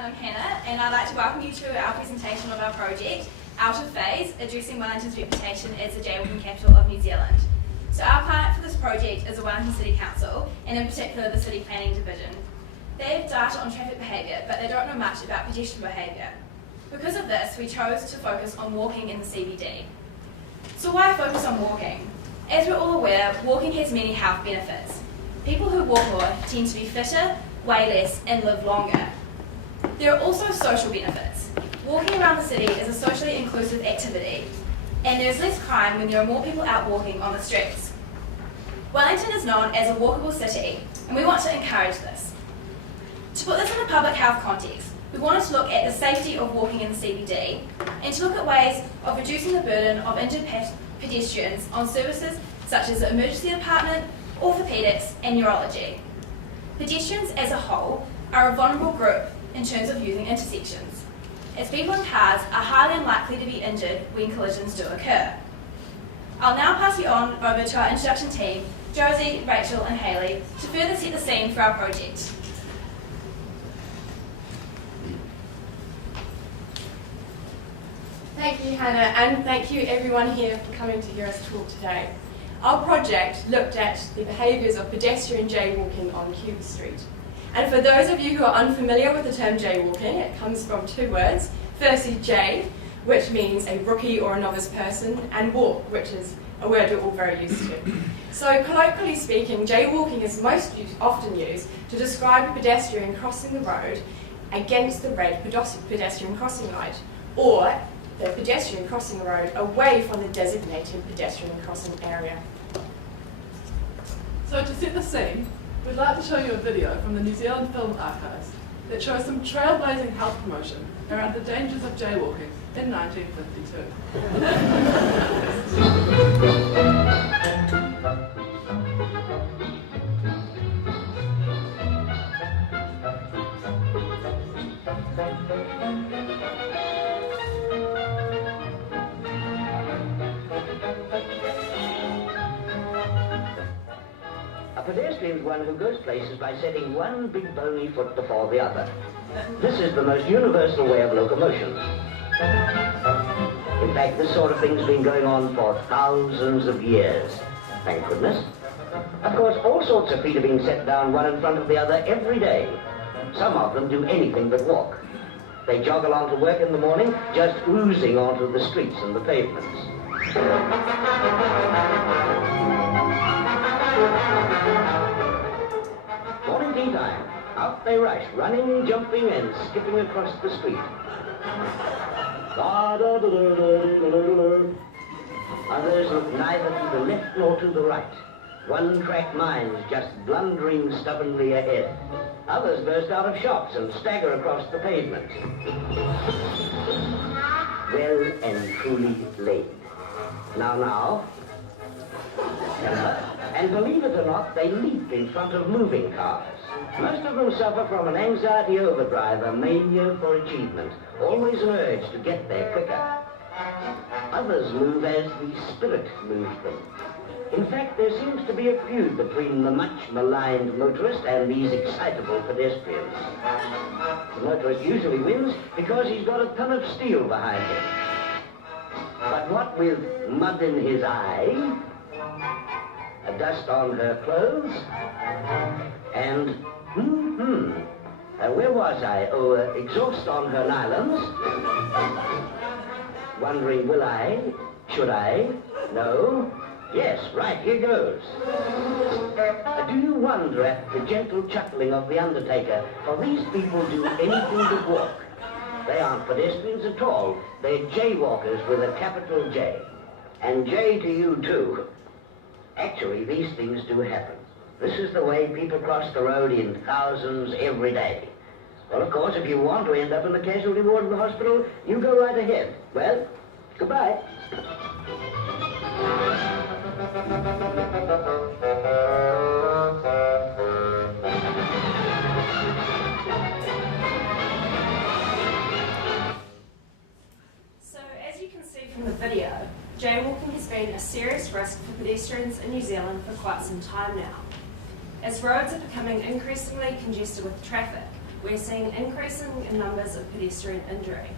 I'm Hannah, and I'd like to welcome you to our presentation of our project, Out of Phase, Addressing Wellington's Reputation as the Jaywalking Capital of New Zealand. So our client for this project is the Wellington City Council, and in particular the City Planning Division. They have data on traffic behaviour, but they don't know much about pedestrian behaviour. Because of this, we chose to focus on walking in the CBD. So why focus on walking? As we're all aware, walking has many health benefits. People who walk more tend to be fitter, weigh less, and live longer. There are also social benefits. Walking around the city is a socially inclusive activity, and there's less crime when there are more people out walking on the streets. Wellington is known as a walkable city, and we want to encourage this. To put this in a public health context, we wanted to look at the safety of walking in the CBD, and to look at ways of reducing the burden of injured pedestrians on services such as the emergency department, orthopaedics, and neurology. Pedestrians as a whole are a vulnerable group in terms of using intersections, as people in cars are highly unlikely to be injured when collisions do occur. I'll now pass you on over to our introduction team, Josie, Rachel and Hayley, to further set the scene for our project. Thank you, Hannah, and thank you everyone here for coming to hear us talk today. Our project looked at the behaviours of pedestrian jaywalking on Cuba Street. And for those of you who are unfamiliar with the term jaywalking, it comes from two words. Firstly, jay, which means a rookie or a novice person, and walk, which is a word we're all very used to. So colloquially speaking, jaywalking is most often used to describe a pedestrian crossing the road against the red pedestrian crossing light, or the pedestrian crossing the road away from the designated pedestrian crossing area. So to set the scene, we'd like to show you a video from the New Zealand Film Archives that shows some trailblazing health promotion around the dangers of jaywalking in 1952. A pedestrian is one who goes places by setting one big bony foot before the other. This is the most universal way of locomotion. In fact, this sort of thing's been going on for thousands of years, thank goodness. Of course, all sorts of feet are being set down one in front of the other every day. Some of them do anything but walk. They jog along to work in the morning, just oozing onto the streets and the pavements. Morning tea time. Out they rush, running, jumping, and skipping across the street. Others look neither to the left nor to the right. One-track minds just blundering stubbornly ahead. Others burst out of shops and stagger across the pavement. Well and truly late. Now. And believe it or not, they leap in front of moving cars. Most of them suffer from an anxiety overdrive, a mania for achievement, always an urge to get there quicker. Others move as the spirit moves them. In fact, there seems to be a feud between the much maligned motorist and these excitable pedestrians. The motorist usually wins because he's got a ton of steel behind him. But what with mud in his eye, dust on her clothes, and where was I? Exhaust on her nylons. Wondering, will I? Should I? No? Yes, right, here goes. Do you wonder at the gentle chuckling of the undertaker? For these people do anything but walk. They aren't pedestrians at all. They're jaywalkers with a capital J. And J to you too. Actually, these things do happen. This is the way people cross the road in thousands every day. Well, of course, if you want to end up in the casualty ward of the hospital, you go right ahead. Well, goodbye. So, as you can see from the video, jaywalking has been a serious risk for pedestrians in New Zealand for quite some time now. As roads are becoming increasingly congested with traffic, we're seeing increasing numbers of pedestrian injury.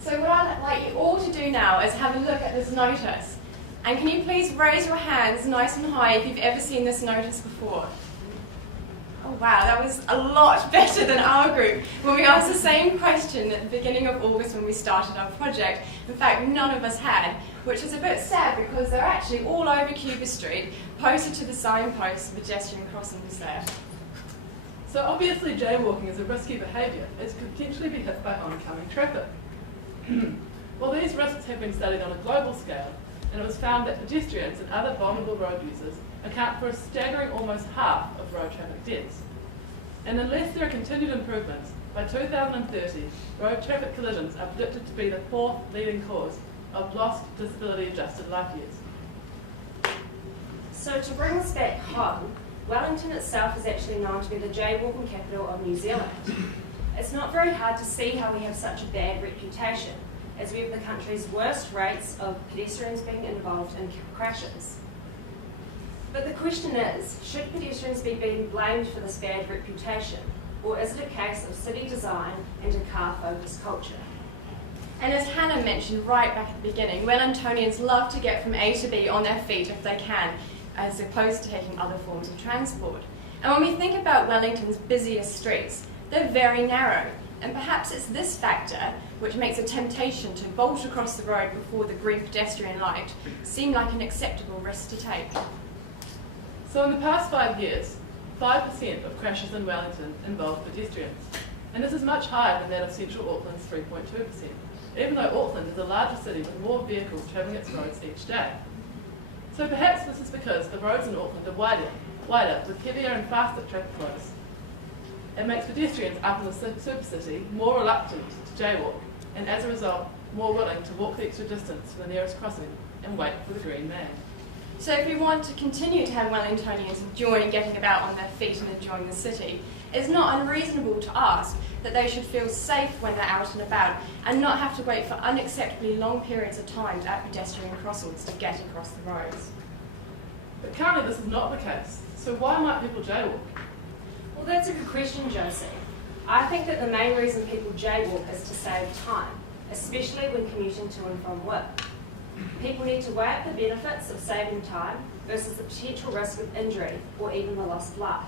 So what I'd like you all to do now is have a look at this notice. And can you please raise your hands nice and high if you've ever seen this notice before? Oh wow, that was a lot better than our group when we asked the same question at the beginning of August when we started our project. In fact, none of us had, which is a bit sad because they're actually all over Cuba Street, posted to the signposts, pedestrian crossings there. So obviously jaywalking is a risky behaviour as could potentially be hit by oncoming traffic. Well, these risks have been studied on a global scale, and it was found that pedestrians and other vulnerable road users account for a staggering almost half of road traffic deaths. And unless there are continued improvements, by 2030, road traffic collisions are predicted to be the 4th leading cause of lost disability-adjusted life years. So to bring this back home, Wellington itself is actually known to be the jaywalking capital of New Zealand. It's not very hard to see how we have such a bad reputation, as we have the country's worst rates of pedestrians being involved in crashes. But the question is, should pedestrians be being blamed for this bad reputation, or is it a case of city design and a car-focused culture? And as Hannah mentioned right back at the beginning, Wellingtonians love to get from A to B on their feet if they can, as opposed to taking other forms of transport. And when we think about Wellington's busiest streets, they're very narrow, and perhaps it's this factor which makes a temptation to bolt across the road before the green pedestrian light seem like an acceptable risk to take. So in the past 5 years, 5% of crashes in Wellington involved pedestrians, and this is much higher than that of central Auckland's 3.2%, even though Auckland is a larger city with more vehicles travelling its roads each day. So perhaps this is because the roads in Auckland are wider with heavier and faster traffic flows. It makes pedestrians up in the super city more reluctant to jaywalk, and as a result, more willing to walk the extra distance to the nearest crossing and wait for the green man. So if we want to continue to have Wellingtonians enjoying getting about on their feet and enjoying the city, it's not unreasonable to ask that they should feel safe when they're out and about and not have to wait for unacceptably long periods of time at pedestrian crossings to get across the roads. But currently this is not the case, so why might people jaywalk? Well, that's a good question, Josie. I think that the main reason people jaywalk is to save time, especially when commuting to and from work. People need to weigh up the benefits of saving time versus the potential risk of injury or even the loss of life.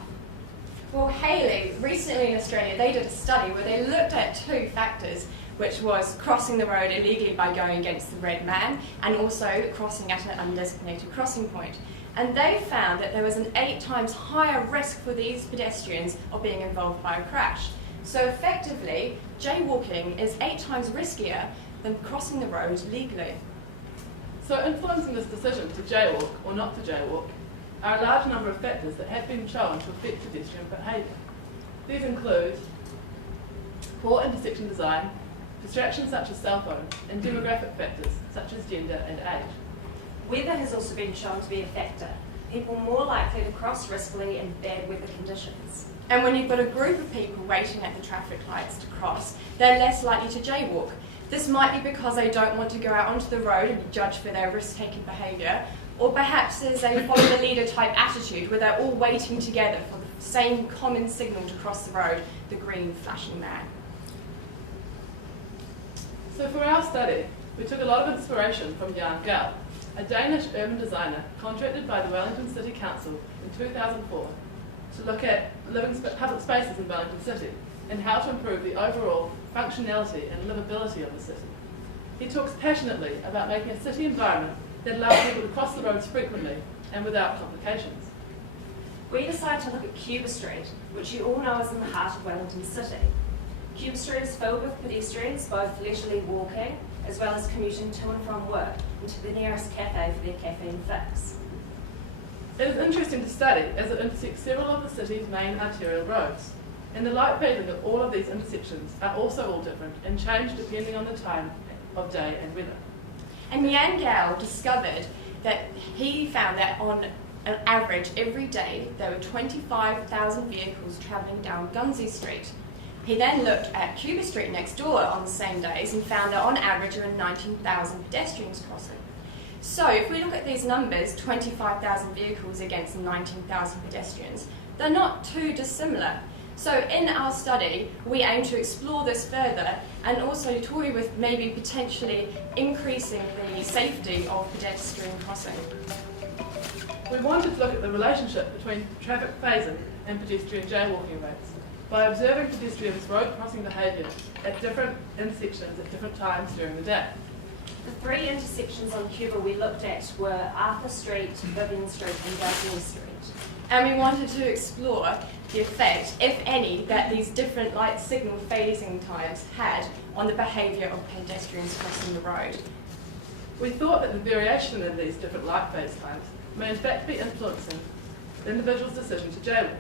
Well, Hayley, recently in Australia, they did a study where they looked at 2 factors, which was crossing the road illegally by going against the red man and also crossing at an undesignated crossing point. And they found that there was an 8 times higher risk for these pedestrians of being involved by a crash. So effectively, jaywalking is 8 times riskier than crossing the road legally. So influencing this decision to jaywalk or not to jaywalk are a large number of factors that have been shown to affect pedestrian behaviour. These include poor intersection design, distractions such as cell phones, and demographic factors such as gender and age. Weather has also been shown to be a factor. People more likely to cross riskily in bad weather conditions. And when you've got a group of people waiting at the traffic lights to cross, they're less likely to jaywalk. This might be because they don't want to go out onto the road and be judged for their risk-taking behaviour, or perhaps there's a follow-the-leader type attitude where they're all waiting together for the same common signal to cross the road, the green flashing man. So for our study, we took a lot of inspiration from Jan Gehl, a Danish urban designer contracted by the Wellington City Council in 2004 to look at public spaces in Wellington City and how to improve the overall functionality and livability of the city. He talks passionately about making a city environment that allows people to cross the roads frequently and without complications. We decided to look at Cuba Street, which you all know is in the heart of Wellington City. Cuba Street is filled with pedestrians, both leisurely walking as well as commuting to and from work and to the nearest cafe for their caffeine fix. It is interesting to study as it intersects several of the city's main arterial roads, and the light phasing of all of these intersections are also all different and change depending on the time of day and weather. And Jan Gehl discovered that he found that on an average every day there were 25,000 vehicles travelling down Ghuznee Street. He then looked at Cuba Street next door on the same days and found that on average there were 19,000 pedestrians crossing. So if we look at these numbers, 25,000 vehicles against 19,000 pedestrians, they're not too dissimilar. So in our study, we aim to explore this further and also toy with maybe potentially increasing the safety of pedestrian crossing. We wanted to look at the relationship between traffic phasing and pedestrian jaywalking rates by observing pedestrians' road crossing behaviour at different intersections at different times during the day. The three intersections on Cuba we looked at were Arthur Street, Vivian Street and ghuznee Street. And we wanted to explore the effect, if any, that these different light signal phasing times had on the behaviour of pedestrians crossing the road. We thought that the variation in these different light phase times may in fact be influencing the individual's decision to jaywalk,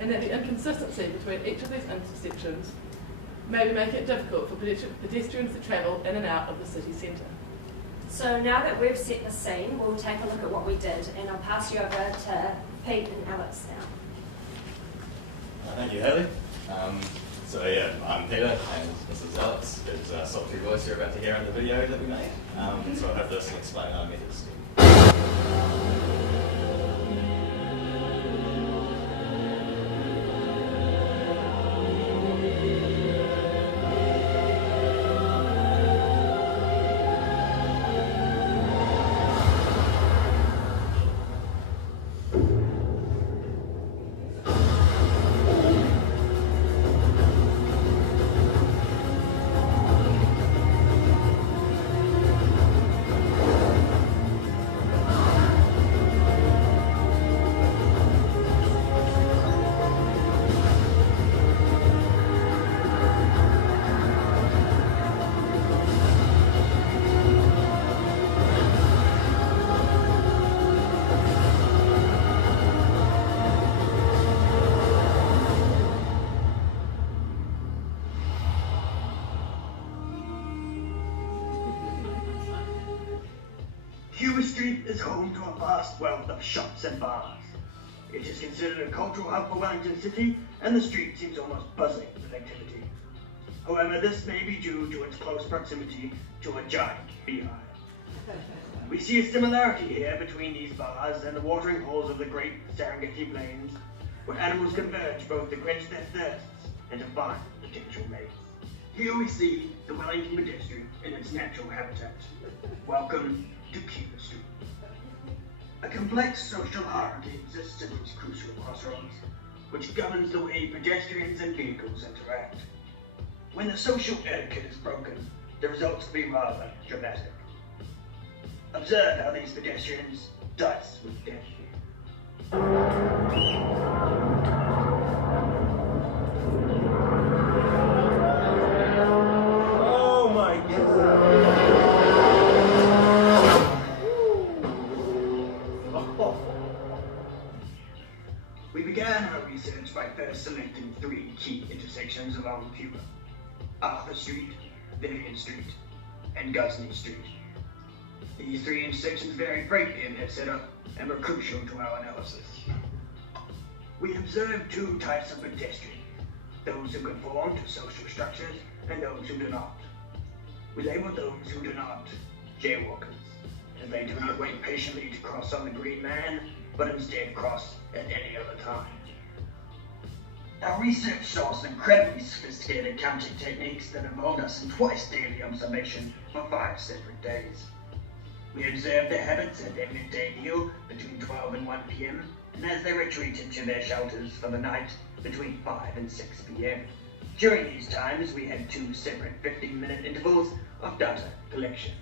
and that the inconsistency between each of these intersections may be making it difficult for pedestrians to travel in and out of the city centre. So now that we've set the scene, we'll take a look at what we did, and I'll pass you over to Pete and Alex now. Thank you, Haley. I'm Peter and this is Alex, whose sultry voice you're about to hear in the video that we made. So I hope this will explain our methods. Cuba Street is home to a vast wealth of shops and bars. It is considered a cultural hub for Wellington City, and the street seems almost buzzing with activity. However, this may be due to its close proximity to a giant beehive. We see a similarity here between these bars and the watering holes of the great Serengeti Plains, where animals converge both to quench their thirsts and to find potential mates. Here we see the Wellington pedestrian in its natural habitat. Welcome to Cuba Street. A complex social hierarchy exists at these crucial crossroads, which governs the way pedestrians and vehicles interact. When the social etiquette is broken, the results can be rather dramatic. Observe how these pedestrians dice with death. Oh my goodness. We began our research by first selecting three key intersections along Cuba: Arthur Street, Vivian Street, and Ghuznee Street. These three intersections vary greatly in their setup and were crucial to our analysis. We observed two types of pedestrians: those who conform to social structures and those who do not. We labeled those who do not jaywalkers, as they do not wait patiently to cross on the green man, but instead cross at any other time. Our research saw some incredibly sophisticated counting techniques that involved us in twice daily observation for 5 separate days. We observed their habits at their midday meal between 12 and 1 p.m. and as they retreated to their shelters for the night between 5 and 6 p.m. During these times, we had 2 separate 15-minute intervals of data collection.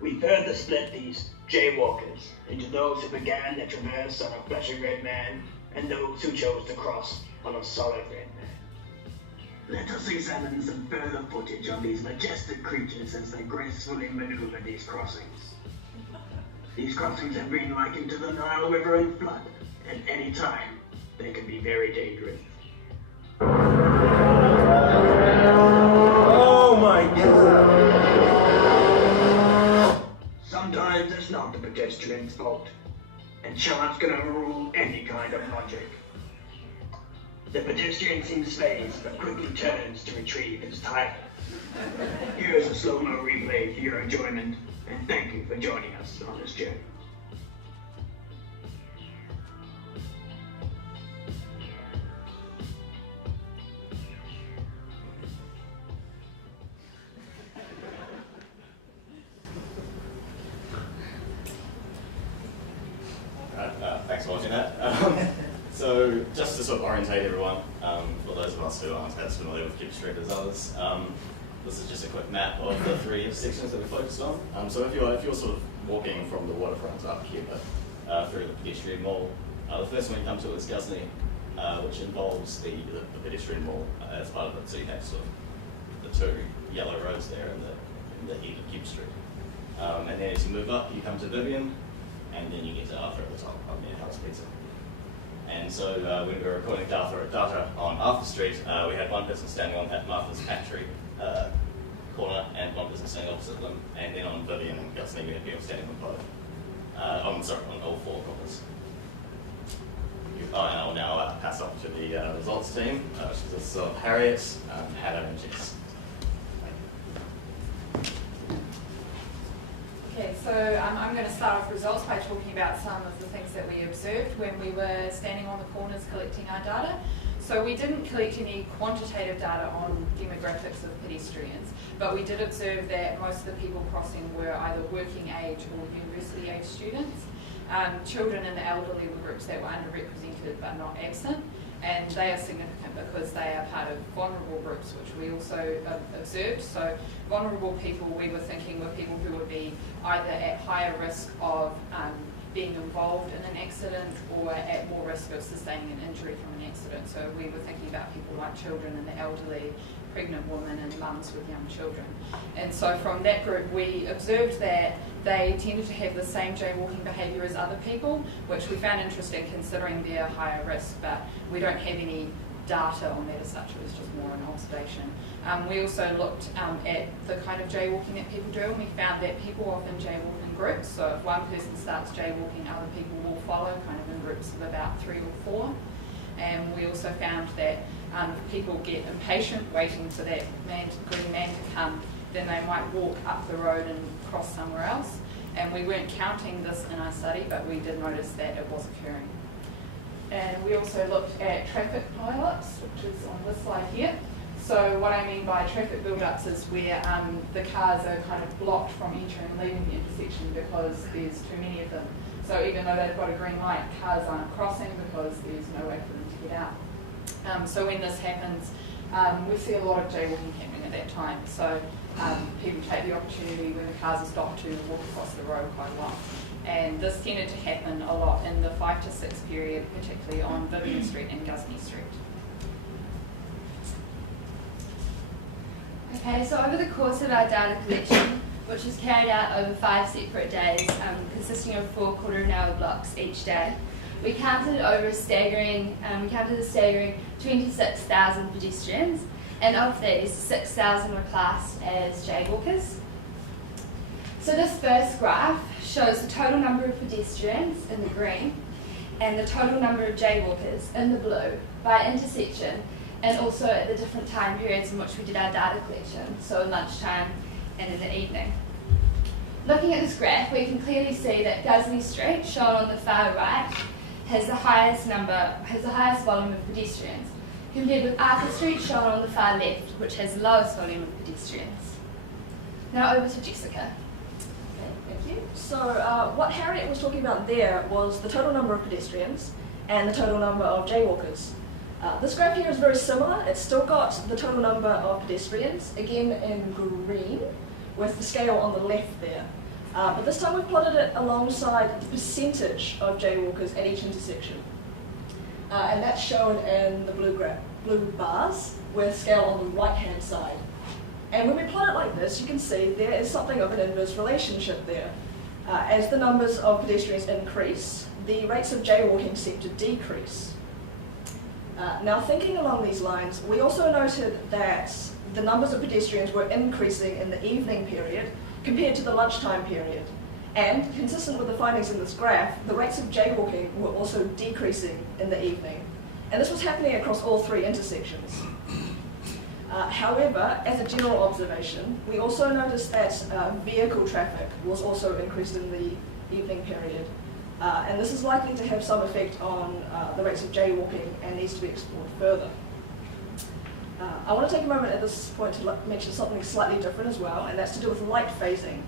We further split these jaywalkers into those who began their traverse on a flashing red man and those who chose to cross on a solid red man. Let us examine some further footage of these majestic creatures as they gracefully maneuver these crossings. These crossings have been likened to the Nile River in flood. At any time, they can be very dangerous. Oh my goodness. Sometimes it's not the pedestrian's fault, and chance can overrule any kind of logic. The pedestrian seems phased, but quickly turns to retrieve his title. Here is a slow-mo replay for your enjoyment, and thank you for joining us on this journey. sort of orientate everyone, for those of us who aren't as familiar with Keep Street as others, this is just a quick map of the 3 intersections that we focused on. So if you're sort of walking from the waterfront up here through the pedestrian mall, the first one you come to is Ghuznee, which involves the pedestrian mall as part of it. So you have sort of the 2 yellow roads there in the heat of Keep Street. And then as you move up, you come to Vivian, and then you get to Arthur at the top, up near House Pizza. And so when we were recording data on Arthur Street, we had one person standing on that Martha's Pantry corner and one person standing opposite them, and then on Vivian and Ghuznee we had people standing on both. On all 4 corners. And I'll now pass off to the results team, which consists of Harriet, Hannah and Jess. Okay, so I'm going to start off results by talking about some of the things that we observed when we were standing on the corners collecting our data. So we didn't collect any quantitative data on demographics of pedestrians, but we did observe that most of the people crossing were either working age or university age students. Children and the elderly were groups that were underrepresented but not absent, and they are significant because they are part of vulnerable groups, which we also observed. So vulnerable people, we were thinking, were people who would be either at higher risk of being involved in an accident or at more risk of sustaining an injury from an accident. So we were thinking about people like children and the elderly, pregnant women and mums with young children. And so from that group we observed that they tended to have the same jaywalking behaviour as other people, which we found interesting considering their higher risk, but we don't have any data on that as such. It was just more an observation. We also looked at the kind of jaywalking that people do, and we found that people often jaywalk in groups. So if one person starts jaywalking, other people will follow, kind of in groups of about 3 or 4. And we also found that if people get impatient waiting for that green man to come, then they might walk up the road and cross somewhere else. And we weren't counting this in our study, but we did notice that it was occurring. And we also looked at traffic pileups, which is on this slide here. So what I mean by traffic build-ups is where the cars are kind of blocked from entering and leaving the intersection because there's too many of them. So even though they've got a green light, cars aren't crossing because there's no way for them to get out. So when this happens, we see a lot of jaywalking happening at that time. So people take the opportunity when the cars are stopped to walk across the road quite a lot. And this tended to happen a lot in the 5 to 6 period, particularly on Vivian Street and Ghuznee Street. Okay, so over the course of our data collection, which was carried out over 5 separate days, consisting of 4 quarter-hour blocks each day, we counted a staggering 26,000 pedestrians, and of these, 6,000 were classed as jaywalkers. So this first graph shows the total number of pedestrians in the green and the total number of jaywalkers in the blue by intersection, and also at the different time periods in which we did our data collection, so lunchtime and in the evening. Looking at this graph, we can clearly see that Ghuznee Street, shown on the far right, has the highest volume of pedestrians, compared with Arthur Street, shown on the far left, which has the lowest volume of pedestrians. Now over to Jessica. Thank you. So what Harriet was talking about there was the total number of pedestrians and the total number of jaywalkers. This graph here is very similar. It's still got the total number of pedestrians, again in green, with the scale on the left there. But this time we've plotted it alongside the percentage of jaywalkers at each intersection. And that's shown in the blue bars with scale on the right-hand side. And when we plot it like this, you can see there is something of an inverse relationship there. As the numbers of pedestrians increase, the rates of jaywalking seem to decrease. Now, thinking along these lines, we also noted that the numbers of pedestrians were increasing in the evening period compared to the lunchtime period. And, consistent with the findings in this graph, the rates of jaywalking were also decreasing in the evening. And this was happening across all 3 intersections. However, as a general observation, we also noticed that vehicle traffic was also increased in the evening period. And this is likely to have some effect on the rates of jaywalking and needs to be explored further. I want to take a moment at this point to mention something slightly different as well, and that's to do with light phasing.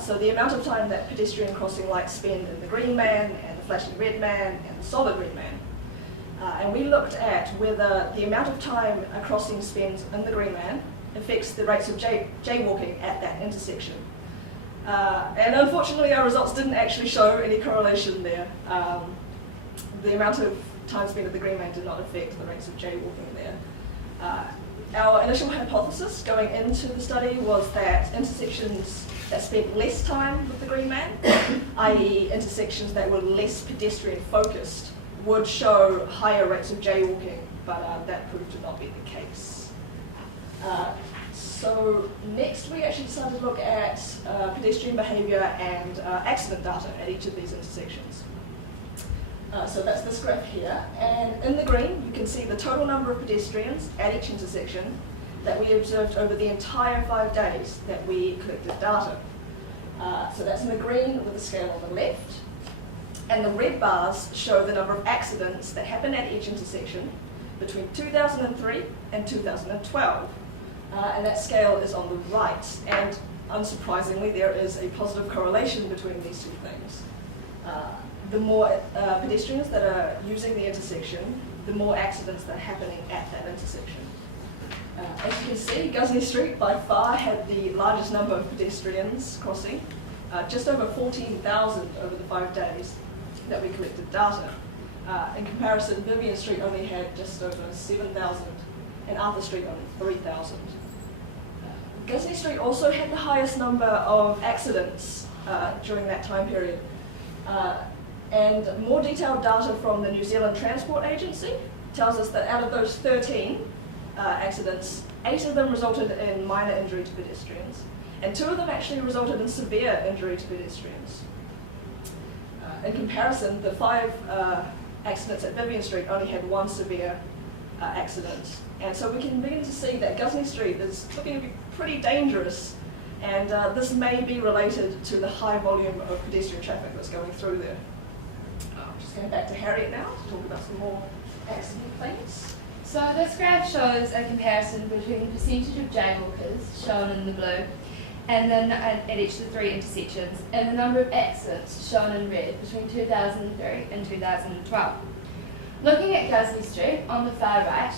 So the amount of time that pedestrian crossing lights spend in the green man, and the flashing red man, and the solid red man. And we looked at whether the amount of time a crossing spends in the green man affects the rates of jaywalking at that intersection. And unfortunately, our results didn't actually show any correlation there. The amount of time spent at the green man did not affect the rates of jaywalking there. Our initial hypothesis going into the study was that intersections that spent less time with the green man, i.e. intersections that were less pedestrian focused, would show higher rates of jaywalking, but that proved to not be the case. So next we actually decided to look at pedestrian behaviour and accident data at each of these intersections. So that's this graph here, and in the green you can see the total number of pedestrians at each intersection that we observed over the entire 5 days that we collected data. So that's in the green with the scale on the left, and the red bars show the number of accidents that happened at each intersection between 2003 and 2012, and that scale is on the right, and unsurprisingly there is a positive correlation between these two things. The more pedestrians that are using the intersection, the more accidents that are happening at that intersection. As you can see, Ghuznee Street by far had the largest number of pedestrians crossing, just over 14,000 over the 5 days that we collected data. In comparison, Vivian Street only had just over 7,000 and Arthur Street only 3,000. Ghuznee Street also had the highest number of accidents during that time period. And more detailed data from the New Zealand Transport Agency tells us that out of those 13 accidents, 8 of them resulted in minor injury to pedestrians, and 2 of them actually resulted in severe injury to pedestrians. In comparison, the 5 accidents at Vivian Street only had 1 severe accident. And so we can begin to see that Ghuznee Street is looking to be pretty dangerous, and this may be related to the high volume of pedestrian traffic that's going through there. Just going back to Harriet now to talk about some more accident claims. So this graph shows a comparison between the percentage of jaywalkers, shown in the blue, and then at each of the 3 intersections, and the number of accidents, shown in red, between 2003 and 2012. Looking at Ghuznee Street on the far right,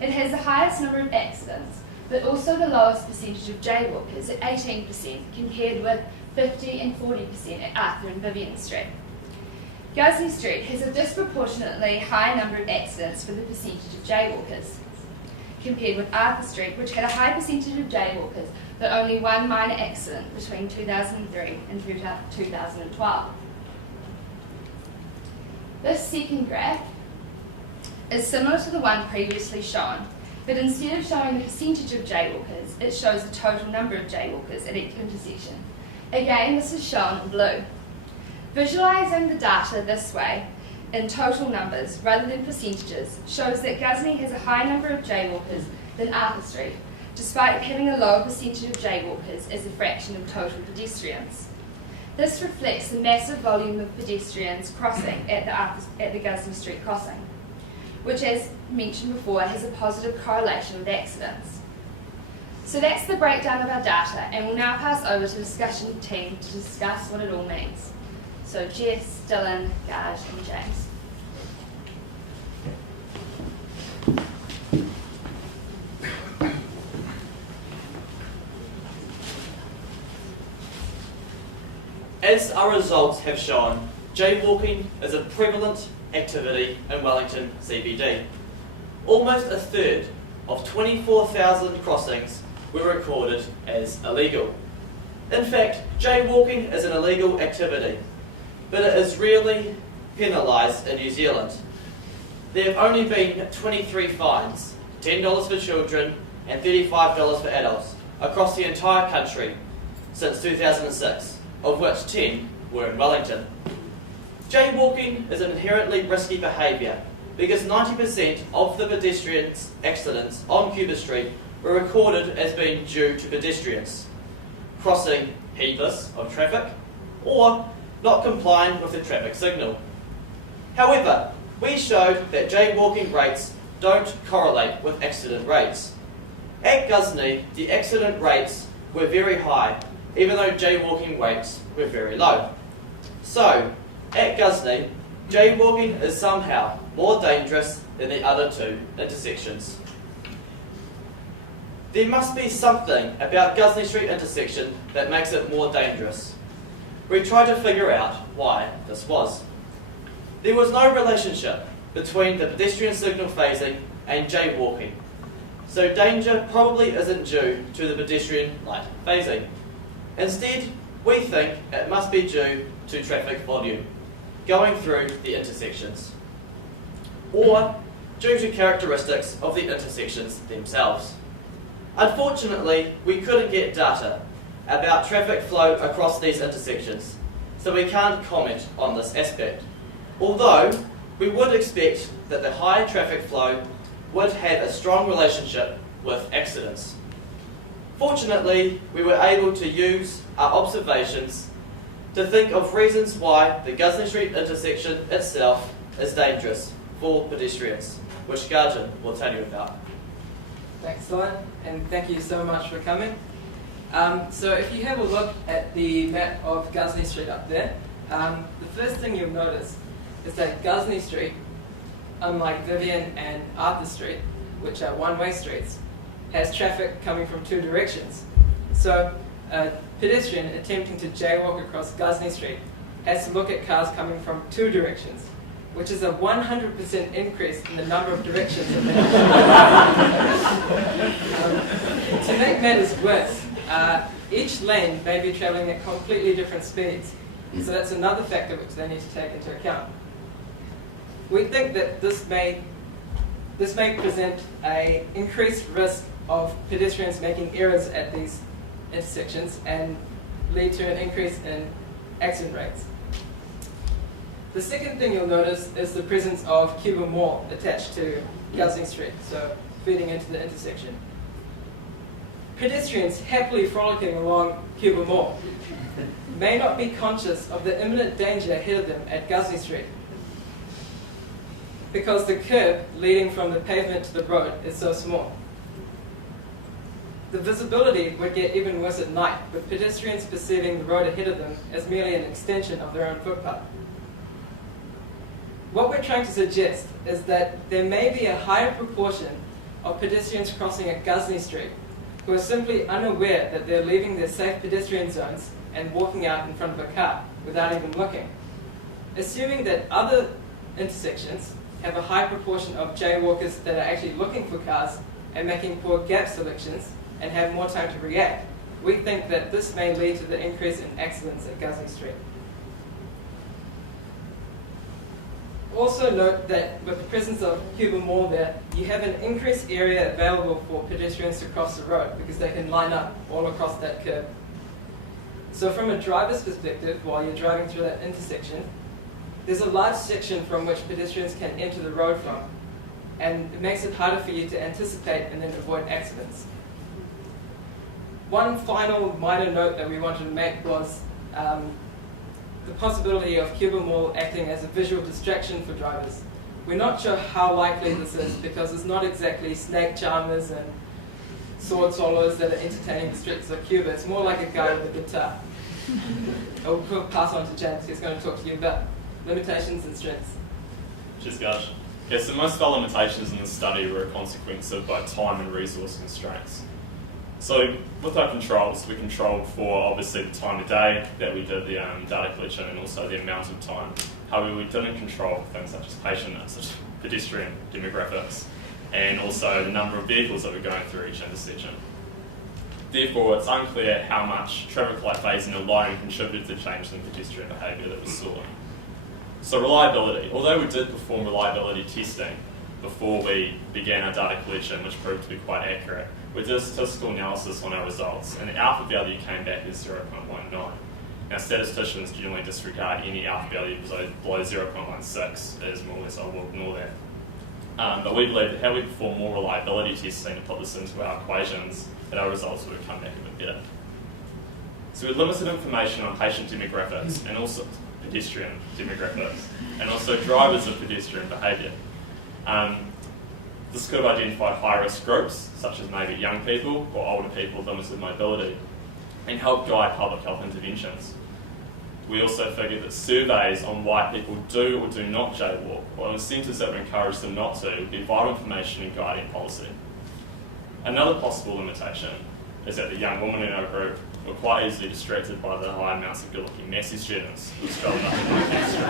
it has the highest number of accidents, but also the lowest percentage of jaywalkers at 18%, compared with 50 and 40% at Arthur and Vivian Street. Ghuznee Street has a disproportionately high number of accidents for the percentage of jaywalkers, compared with Arthur Street, which had a high percentage of jaywalkers, but only 1 minor accident between 2003 and 2012. This second graph is similar to the one previously shown, but instead of showing the percentage of jaywalkers, it shows the total number of jaywalkers at each intersection. Again, this is shown in blue. Visualising the data this way, in total numbers rather than percentages, shows that Ghuznee has a high number of jaywalkers than Arthur Street, despite having a lower percentage of jaywalkers as a fraction of total pedestrians. This reflects the massive volume of pedestrians crossing at the Ghuznee Street crossing, which, as mentioned before, has a positive correlation with accidents. So that's the breakdown of our data, and we'll now pass over to the discussion team to discuss what it all means. So Jess, Dylan, Gaj and James. As our results have shown, jaywalking is a prevalent activity in Wellington CBD. Almost a third of 24,000 crossings were recorded as illegal. In fact, jaywalking is an illegal activity, but it is rarely penalised in New Zealand. There have only been 23 fines, $10 for children and $35 for adults, across the entire country since 2006, of which 10 were in Wellington. Jaywalking is an inherently risky behaviour because 90% of the pedestrians' accidents on Cuba Street were recorded as being due to pedestrians crossing heedless of traffic or not complying with the traffic signal. However, we showed that jaywalking rates don't correlate with accident rates. At Ghuznee, the accident rates were very high, even though jaywalking rates were very low. So, at Ghuznee, jaywalking is somehow more dangerous than the other two intersections. There must be something about Ghuznee Street intersection that makes it more dangerous. We tried to figure out why this was. There was no relationship between the pedestrian signal phasing and jaywalking, so danger probably isn't due to the pedestrian light phasing. Instead, we think it must be due to traffic volume going through the intersections, or due to characteristics of the intersections themselves. Unfortunately, we couldn't get data about traffic flow across these intersections, so we can't comment on this aspect, although we would expect that the high traffic flow would have a strong relationship with accidents. Fortunately, we were able to use our observations to think of reasons why the Ghuznee Street intersection itself is dangerous for pedestrians, which Garjan will tell you about. Thanks, Lauren, and thank you so much for coming. So if you have a look at the map of Ghuznee Street up there, the first thing you'll notice is that Ghuznee Street, unlike Vivian and Arthur Street, which are one-way streets, has traffic coming from two directions. So a pedestrian attempting to jaywalk across Ghuznee Street has to look at cars coming from two directions, which is a 100% increase in the number of directions that they have. To make matters worse, each lane may be travelling at completely different speeds, so that's another factor which they need to take into account. We think that this may present an increased risk of pedestrians making errors at these intersections and lead to an increase in accident rates. The second thing you'll notice is the presence of Cuba Mall attached to Ghuznee Street, so feeding into the intersection. Pedestrians happily frolicking along Cuba Mall may not be conscious of the imminent danger ahead of them at Ghuznee Street, because the curb leading from the pavement to the road is so small. The visibility would get even worse at night, with pedestrians perceiving the road ahead of them as merely an extension of their own footpath. What we're trying to suggest is that there may be a higher proportion of pedestrians crossing at Ghuznee Street who are simply unaware that they're leaving their safe pedestrian zones and walking out in front of a car without even looking. Assuming that other intersections have a high proportion of jaywalkers that are actually looking for cars and making poor gap selections and have more time to react, we think that this may lead to the increase in accidents at Ghuznee Street. Also note that with the presence of Cuba Mall there, you have an increased area available for pedestrians to cross the road because they can line up all across that curb. So from a driver's perspective, while you're driving through that intersection, there's a large section from which pedestrians can enter the road from, and it makes it harder for you to anticipate and then avoid accidents. One final minor note that we wanted to make was the possibility of Cuba Mall acting as a visual distraction for drivers. We're not sure how likely this is because it's not exactly snake charmers and sword swallowers that are entertaining the streets of Cuba. It's more like a guy with a guitar. We'll pass on to James, who's going to talk to you about limitations and strengths. Cheers, guys. Okay, so most of our limitations in the study were a consequence of both time and resource constraints. So with our controls, we controlled for obviously the time of day that we did the data collection and also the amount of time. However, we didn't control things such as pedestrian demographics and also the number of vehicles that were going through each intersection. Therefore, it's unclear how much traffic light phasing alone contributed to change in pedestrian behaviour that we saw. So reliability. Although we did perform reliability testing before we began our data collection, which proved to be quite accurate, we did a statistical analysis on our results, and the alpha value came back as 0.19. Now, statisticians generally disregard any alpha value below 0.16, as more or less I will ignore that. But we believe that had we performed more reliability testing to put this into our equations, that our results would have come back a bit better. So we had limited information on patient demographics and also pedestrian demographics, and also drivers of pedestrian behaviour. This could have identified high-risk groups, such as maybe young people or older people with limited mobility, and help guide public health interventions. We also figured that surveys on why people do or do not jaywalk, or incentives that would encourage them not to, would be vital information in guiding policy. Another possible limitation is that the young women in our group were quite easily distracted by the high amounts of good-looking messy students who spelled nothing like chemistry.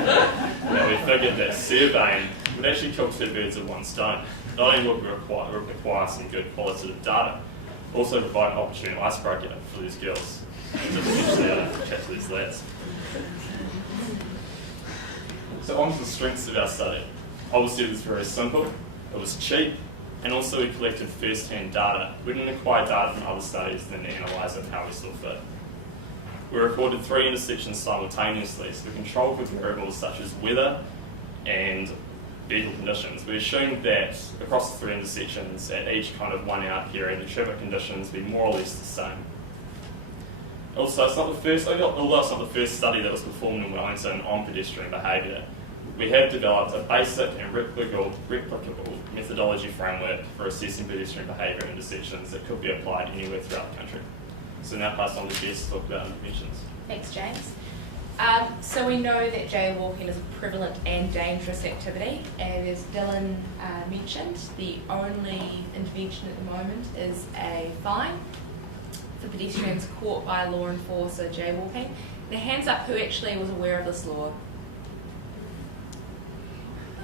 Now we figured that surveying would actually kill two birds with one stone. Not only would we require some good qualitative data, also provide an opportune icebreaker for these girls to potentially chat to these lads. So on to the strengths of our study. Obviously it was very simple, it was cheap, and also we collected first-hand data. We didn't acquire data from other studies and then analyse it how we saw fit. We recorded 3 intersections simultaneously, so we controlled for variables such as weather and vehicle conditions. We assumed that across the 3 intersections at each kind of 1 hour period, the traffic conditions would be more or less the same. Also, although it's not the first study that was performed in Wellington on pedestrian behaviour, we have developed a basic and replicable methodology framework for assessing pedestrian behaviour intersections that could be applied anywhere throughout the country. So now pass on to Jess to talk about interventions. Thanks, James. So we know that jaywalking is a prevalent and dangerous activity, and as Dylan mentioned, the only intervention at the moment is a fine for pedestrians caught by a law enforcer jaywalking. Now, hands up who actually was aware of this law.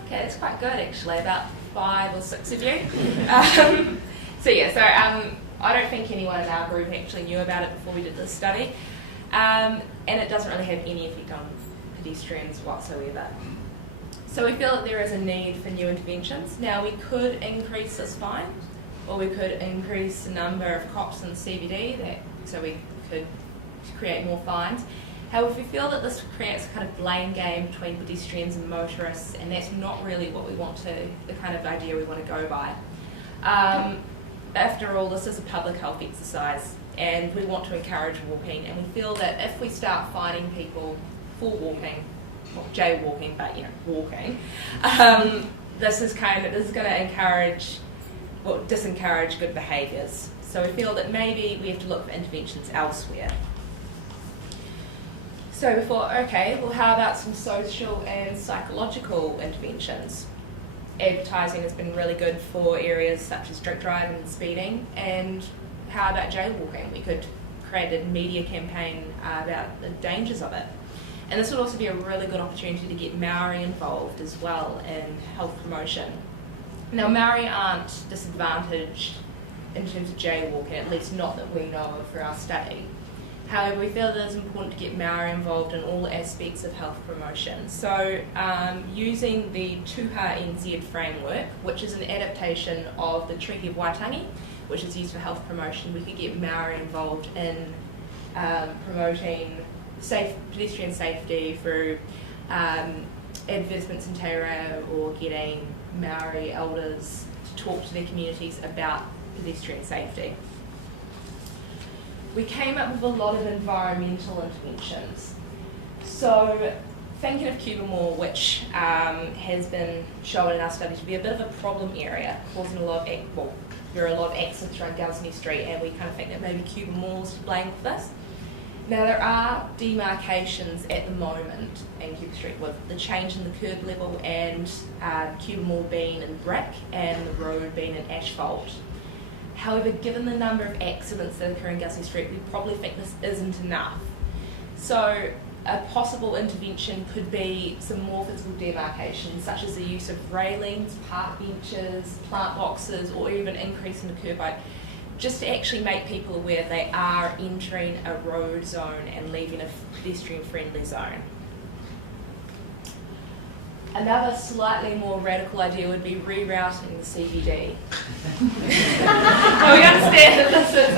Okay, that's quite good actually, about 5 or 6 of you. I don't think anyone in our group actually knew about it before we did this study, and it doesn't really have any effect on pedestrians whatsoever. So we feel that there is a need for new interventions. Now we could increase this fine, or we could increase the number of cops in the CBD, so we could create more fines. However, we feel that this creates a kind of blame game between pedestrians and motorists, and that's not really what we want to, the kind of idea we want to go by. After all, this is a public health exercise, and we want to encourage walking, and we feel that if we start fining people for walking, not jaywalking, but walking, this is going to encourage, well, disencourage good behaviours. So we feel that maybe we have to look for interventions elsewhere. So we thought, okay, well, how about some social and psychological interventions? Advertising has been really good for areas such as drink driving and speeding, and how about jaywalking? We could create a media campaign about the dangers of it. And this would also be a really good opportunity to get Maori involved as well in health promotion. Now, Maori aren't disadvantaged in terms of jaywalking, at least not that we know of for our study. However, we feel that it's important to get Maori involved in all aspects of health promotion. So using the Tuha NZ framework, which is an adaptation of the Treaty of Waitangi, which is used for health promotion, we could get Maori involved in promoting pedestrian safety through advertisements in te reo, or getting Maori elders to talk to their communities about pedestrian safety. We came up with a lot of environmental interventions. So thinking of Cuba Mall, which has been shown in our study to be a bit of a problem area, causing there are a lot of accidents around Ghuznee Street, and we kind of think that maybe Cuba Mall's to blame for this. Now, there are demarcations at the moment in Cuba Street with the change in the curb level and Cuba Mall being in brick and the road being in asphalt. However, given the number of accidents that occur in Ghuznee Street, we probably think this isn't enough. So a possible intervention could be some more physical demarcations, such as the use of railings, park benches, plant boxes, or even increasing the curb height, just to actually make people aware they are entering a road zone and leaving a pedestrian-friendly zone. Another slightly more radical idea would be rerouting the CBD. Now, we understand that this is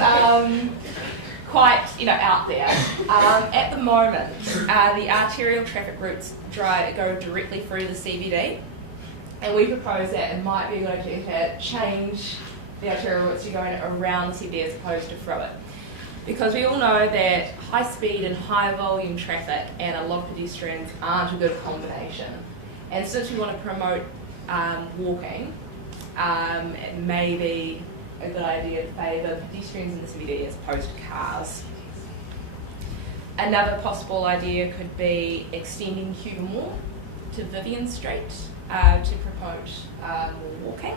quite out there. At the moment, the arterial traffic routes go directly through the CBD, and we propose that it might be a good idea to change the arterial routes to going around the CBD as opposed to through it. Because we all know that high speed and high volume traffic and a lot of pedestrians aren't a good combination. And since we want to promote walking, it may be a good idea to favour pedestrians in the CBD as opposed to cars. Another possible idea could be extending Cuba Moore to Vivian Street to promote more walking.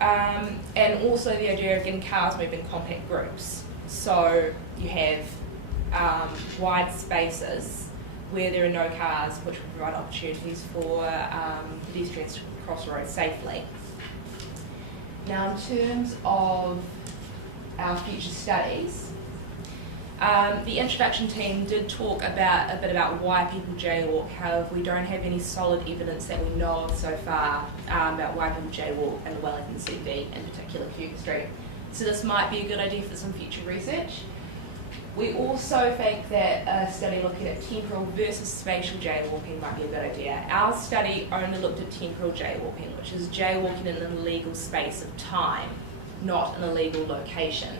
And also the idea of getting cars moved in compact groups. So you have wide spaces where there are no cars, which will provide opportunities for pedestrians to cross the road safely. Now, in terms of our future studies, the introduction team did talk a bit about why people jaywalk. However, we don't have any solid evidence that we know of so far about why people jaywalk in the Wellington CBD, in particular Cuba Street. So this might be a good idea for some future research. We also think that a study looking at temporal versus spatial jaywalking might be a good idea. Our study only looked at temporal jaywalking, which is jaywalking in an illegal space of time, not an illegal location.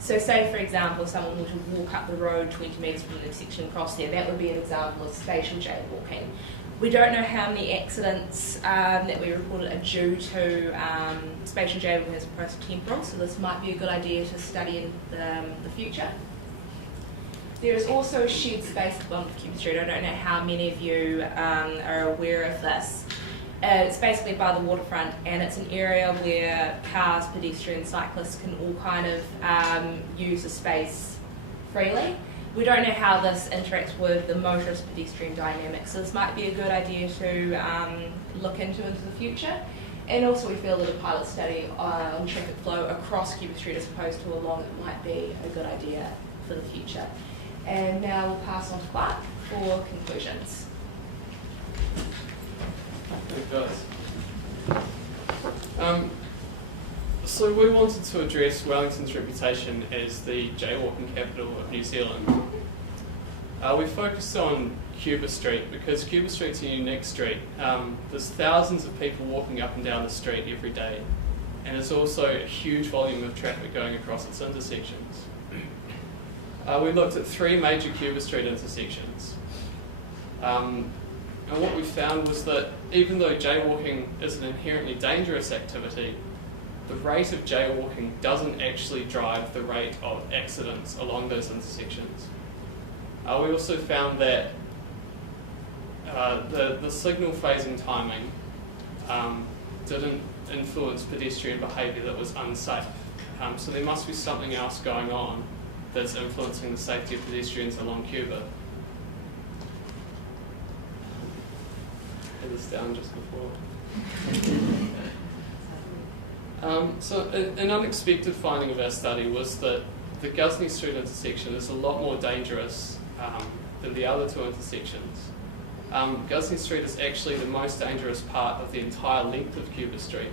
So say, for example, someone were to walk up the road 20 metres from the intersection and cross there, that would be an example of spatial jaywalking. We don't know how many accidents that we reported are due to spatial jaywalking as opposed to temporal, so this might be a good idea to study in the future. There is also a shared space at the bottom of Cuba Street. I don't know how many of you are aware of this. It's basically by the waterfront, and it's an area where cars, pedestrians, cyclists can all kind of use the space freely. We don't know how this interacts with the motorist-pedestrian dynamics, so this might be a good idea to look into the future. And also we feel that a pilot study on traffic flow across Cuba Street as opposed to along it might be a good idea for the future. And now we'll pass on to Clark for conclusions. So we wanted to address Wellington's reputation as the jaywalking capital of New Zealand. We focused on Cuba Street because Cuba Street's a unique street. There's thousands of people walking up and down the street every day, and there's also a huge volume of traffic going across its intersections. We looked at 3 major Cuba Street intersections. And what we found was that even though jaywalking is an inherently dangerous activity, the rate of jaywalking doesn't actually drive the rate of accidents along those intersections. We also found that the signal phasing timing didn't influence pedestrian behaviour that was unsafe. So there must be something else going on that's influencing the safety of pedestrians along Cuba. I had this down just before. So an unexpected finding of our study was that the Ghuznee Street intersection is a lot more dangerous than the other 2 intersections. Ghuznee Street is actually the most dangerous part of the entire length of Cuba Street.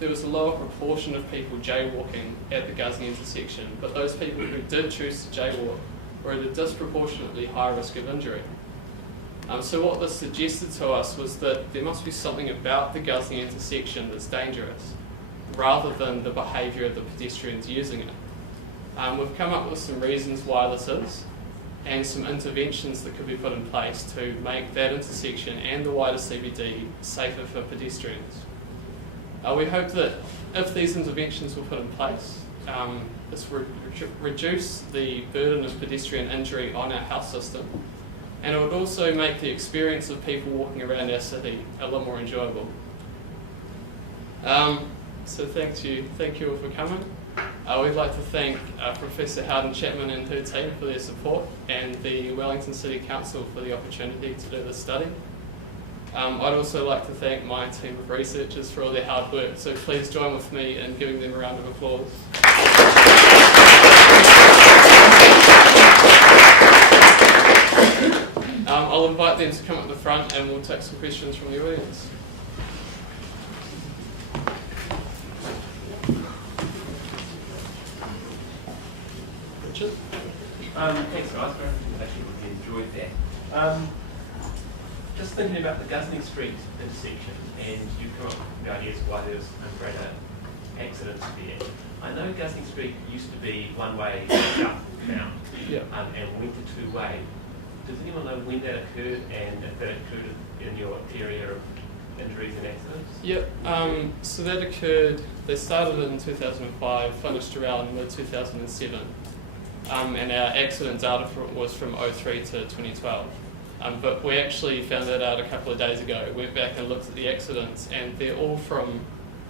There was a lower proportion of people jaywalking at the Ghuznee intersection, but those people who did choose to jaywalk were at a disproportionately high risk of injury. So what this suggested to us was that there must be something about the Ghuznee intersection that's dangerous, rather than the behaviour of the pedestrians using it. We've come up with some reasons why this is, and some interventions that could be put in place to make that intersection and the wider CBD safer for pedestrians. We hope that if these interventions were put in place, this would reduce the burden of pedestrian injury on our health system, and it would also make the experience of people walking around our city a lot more enjoyable. So thank you all for coming. We'd like to thank Professor Howden Chapman and her team for their support, and the Wellington City Council for the opportunity to do this study. I'd also like to thank my team of researchers for all their hard work, so please join with me in giving them a round of applause. I'll invite them to come up the front and we'll take some questions from the audience. Richard? Thanks guys, I actually really enjoyed that. Just thinking about the Ghuznee Street intersection, and you've come up with the ideas why there's greater accidents there. I know Ghuznee Street used to be one-way southbound, and went to two-way. Does anyone know when that occurred, and if that occurred in your area of injuries and accidents? Yep, so that occurred, they started in 2005, finished around mid-2007. and our accident data was from 03 to 2012. But we actually found that out a couple of days ago. We went back and looked at the accidents, and they're all from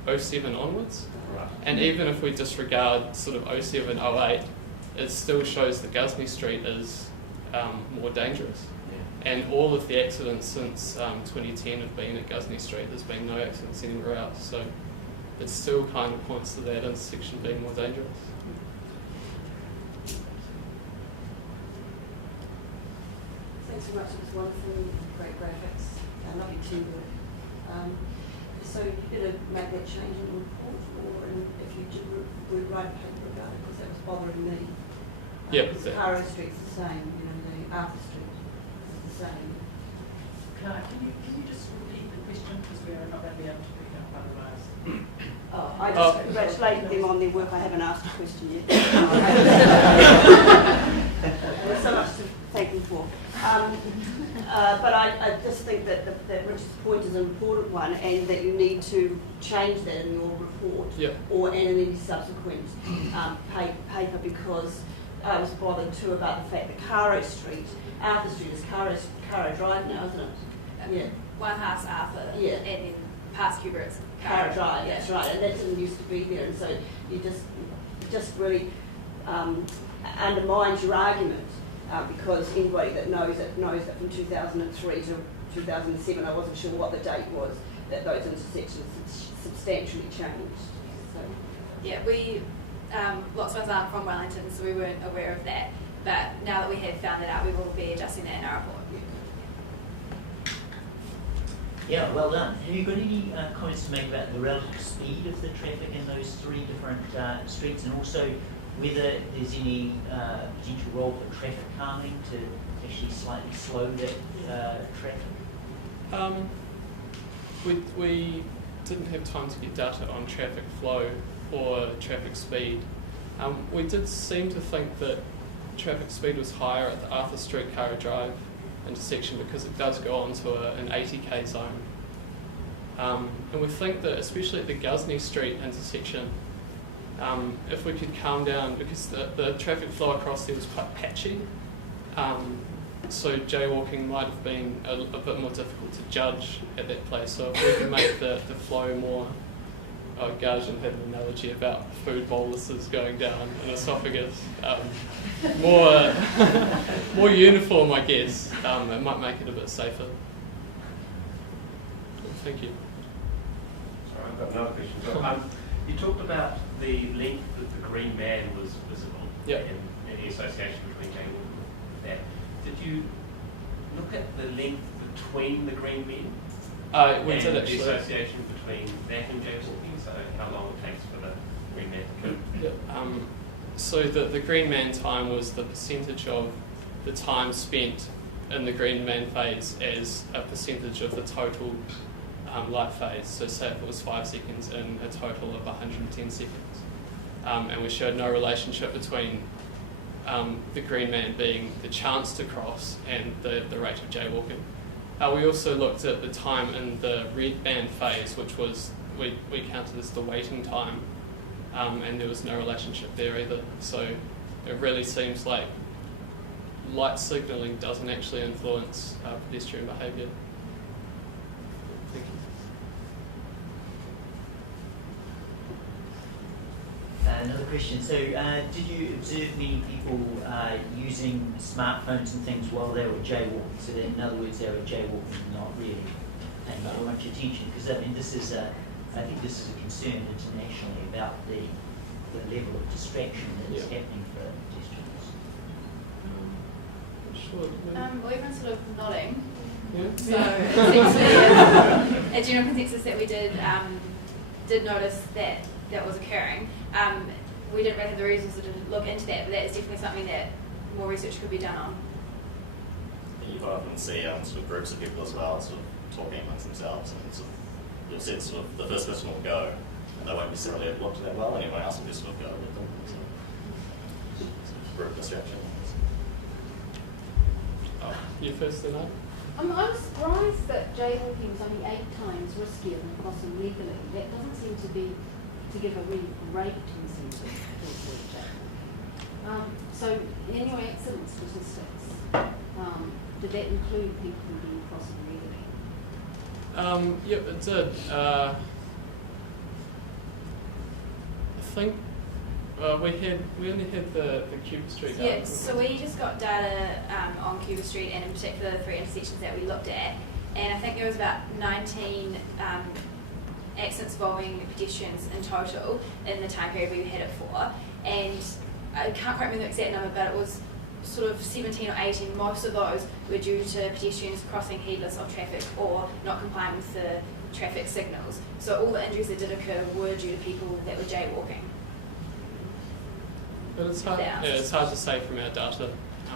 07 onwards. Right. And even if we disregard sort of 07, 08, it still shows that Ghuznee Street is more dangerous. And all of the accidents since 2010 have been at Ghuznee Street. There's been no accidents anywhere else. So it still kind of points to that intersection being more dangerous. Thanks so much. It was wonderful, great graphics. I love your teamwork. So you're going to make that change in the report, or if you do write a paper about it, because that was bothering me. Yeah. Because Caro Street's the same, you know, the Arthur Street is the same. Can you just repeat the question, because we are not going to be able to pick up otherwise. I just congratulated them on their work. I haven't asked a question yet. There's so much to thank them for. But I just think that Richard's point is an important one, and that you need to change that in your report or and in any subsequent paper, because I was bothered too about the fact that Caro Street, Arthur Street is Caro Drive now, isn't it? Yeah. One house Arthur, Yeah. and then past Cuba it's Caro Drive, that's right, and that didn't used to be there, and so you just really undermines your argument, because anybody that knows it knows that from 2003 to 2007, I wasn't sure what the date was, that those intersections substantially changed. So. Yeah, we lots of us aren't from Wellington, so we weren't aware of that. But now that we have found it out, we will be adjusting that in our report. Yeah, well done. Have you got any comments to make about the relative speed of the traffic in those three different streets, and also whether there's any potential role for traffic calming to actually slightly slow that traffic? We didn't have time to get data on traffic flow or traffic speed. We did seem to think that traffic speed was higher at the Arthur Street Caro Drive intersection, because it does go on to an 80k zone. And we think that especially at the Ghuznee Street intersection, if we could calm down, because the traffic flow across there was quite patchy, so jaywalking might have been a bit more difficult to judge at that place. So if we can make the flow more, Gajan had an analogy about food boluses going down an esophagus, more uniform, I guess, it might make it a bit safer. Thank you. Sorry, I've got another question. So, you talked about the length that the green man was visible and the association between jaywalking and that. Did you look at the length between the green men and the association between that and jaywalking? So how long it takes for the green man to come? So the green man time was the percentage of the time spent in the green man phase as a percentage of the total light phase. So say if it was 5 seconds in a total of 110 seconds. And we showed no relationship between the green man being the chance to cross and the rate of jaywalking. We also looked at the time in the red band phase, which was, we counted as the waiting time, and there was no relationship there either. So it really seems like light signalling doesn't actually influence pedestrian behaviour. Thank you. Another question. So, did you observe many people using smartphones and things while they were jaywalking? So, that in other words, they were jaywalking and not really paying that much attention. Because I mean, this is I think this is a concern internationally about the level of distraction that is happening for pedestrians. Well, everyone's sort of nodding. Yeah. So it's actually a general consensus that we did notice that was occurring. We didn't really have the resources to look into that, but that is definitely something that more research could be done on. You quite often see sort of groups of people as well, sort of talking amongst themselves, and sort of, you'll see sort of the first person will go, and they won't necessarily have looked at that well. Anyone else will just sort of go with them. So, sort of group distraction. You first, then I'm surprised that jaywalking is only 8 times riskier than crossing legally. That doesn't seem to give a really great incentive to avoid jaywalking. So in your accident statistics, did that include people being crossing regularly? Yep, it did. I think we only had the Cuba Street data. Yeah, so we just got data on Cuba Street and in particular the 3 intersections that we looked at, and I think there was about 19 accidents involving pedestrians in total in the time period we had it for, and I can't quite remember the exact number, but it was sort of 17 or 18. Most of those were due to pedestrians crossing heedless of traffic or not complying with the traffic signals. So all the injuries that did occur were due to people that were jaywalking. But it's hard, it's hard to say from our data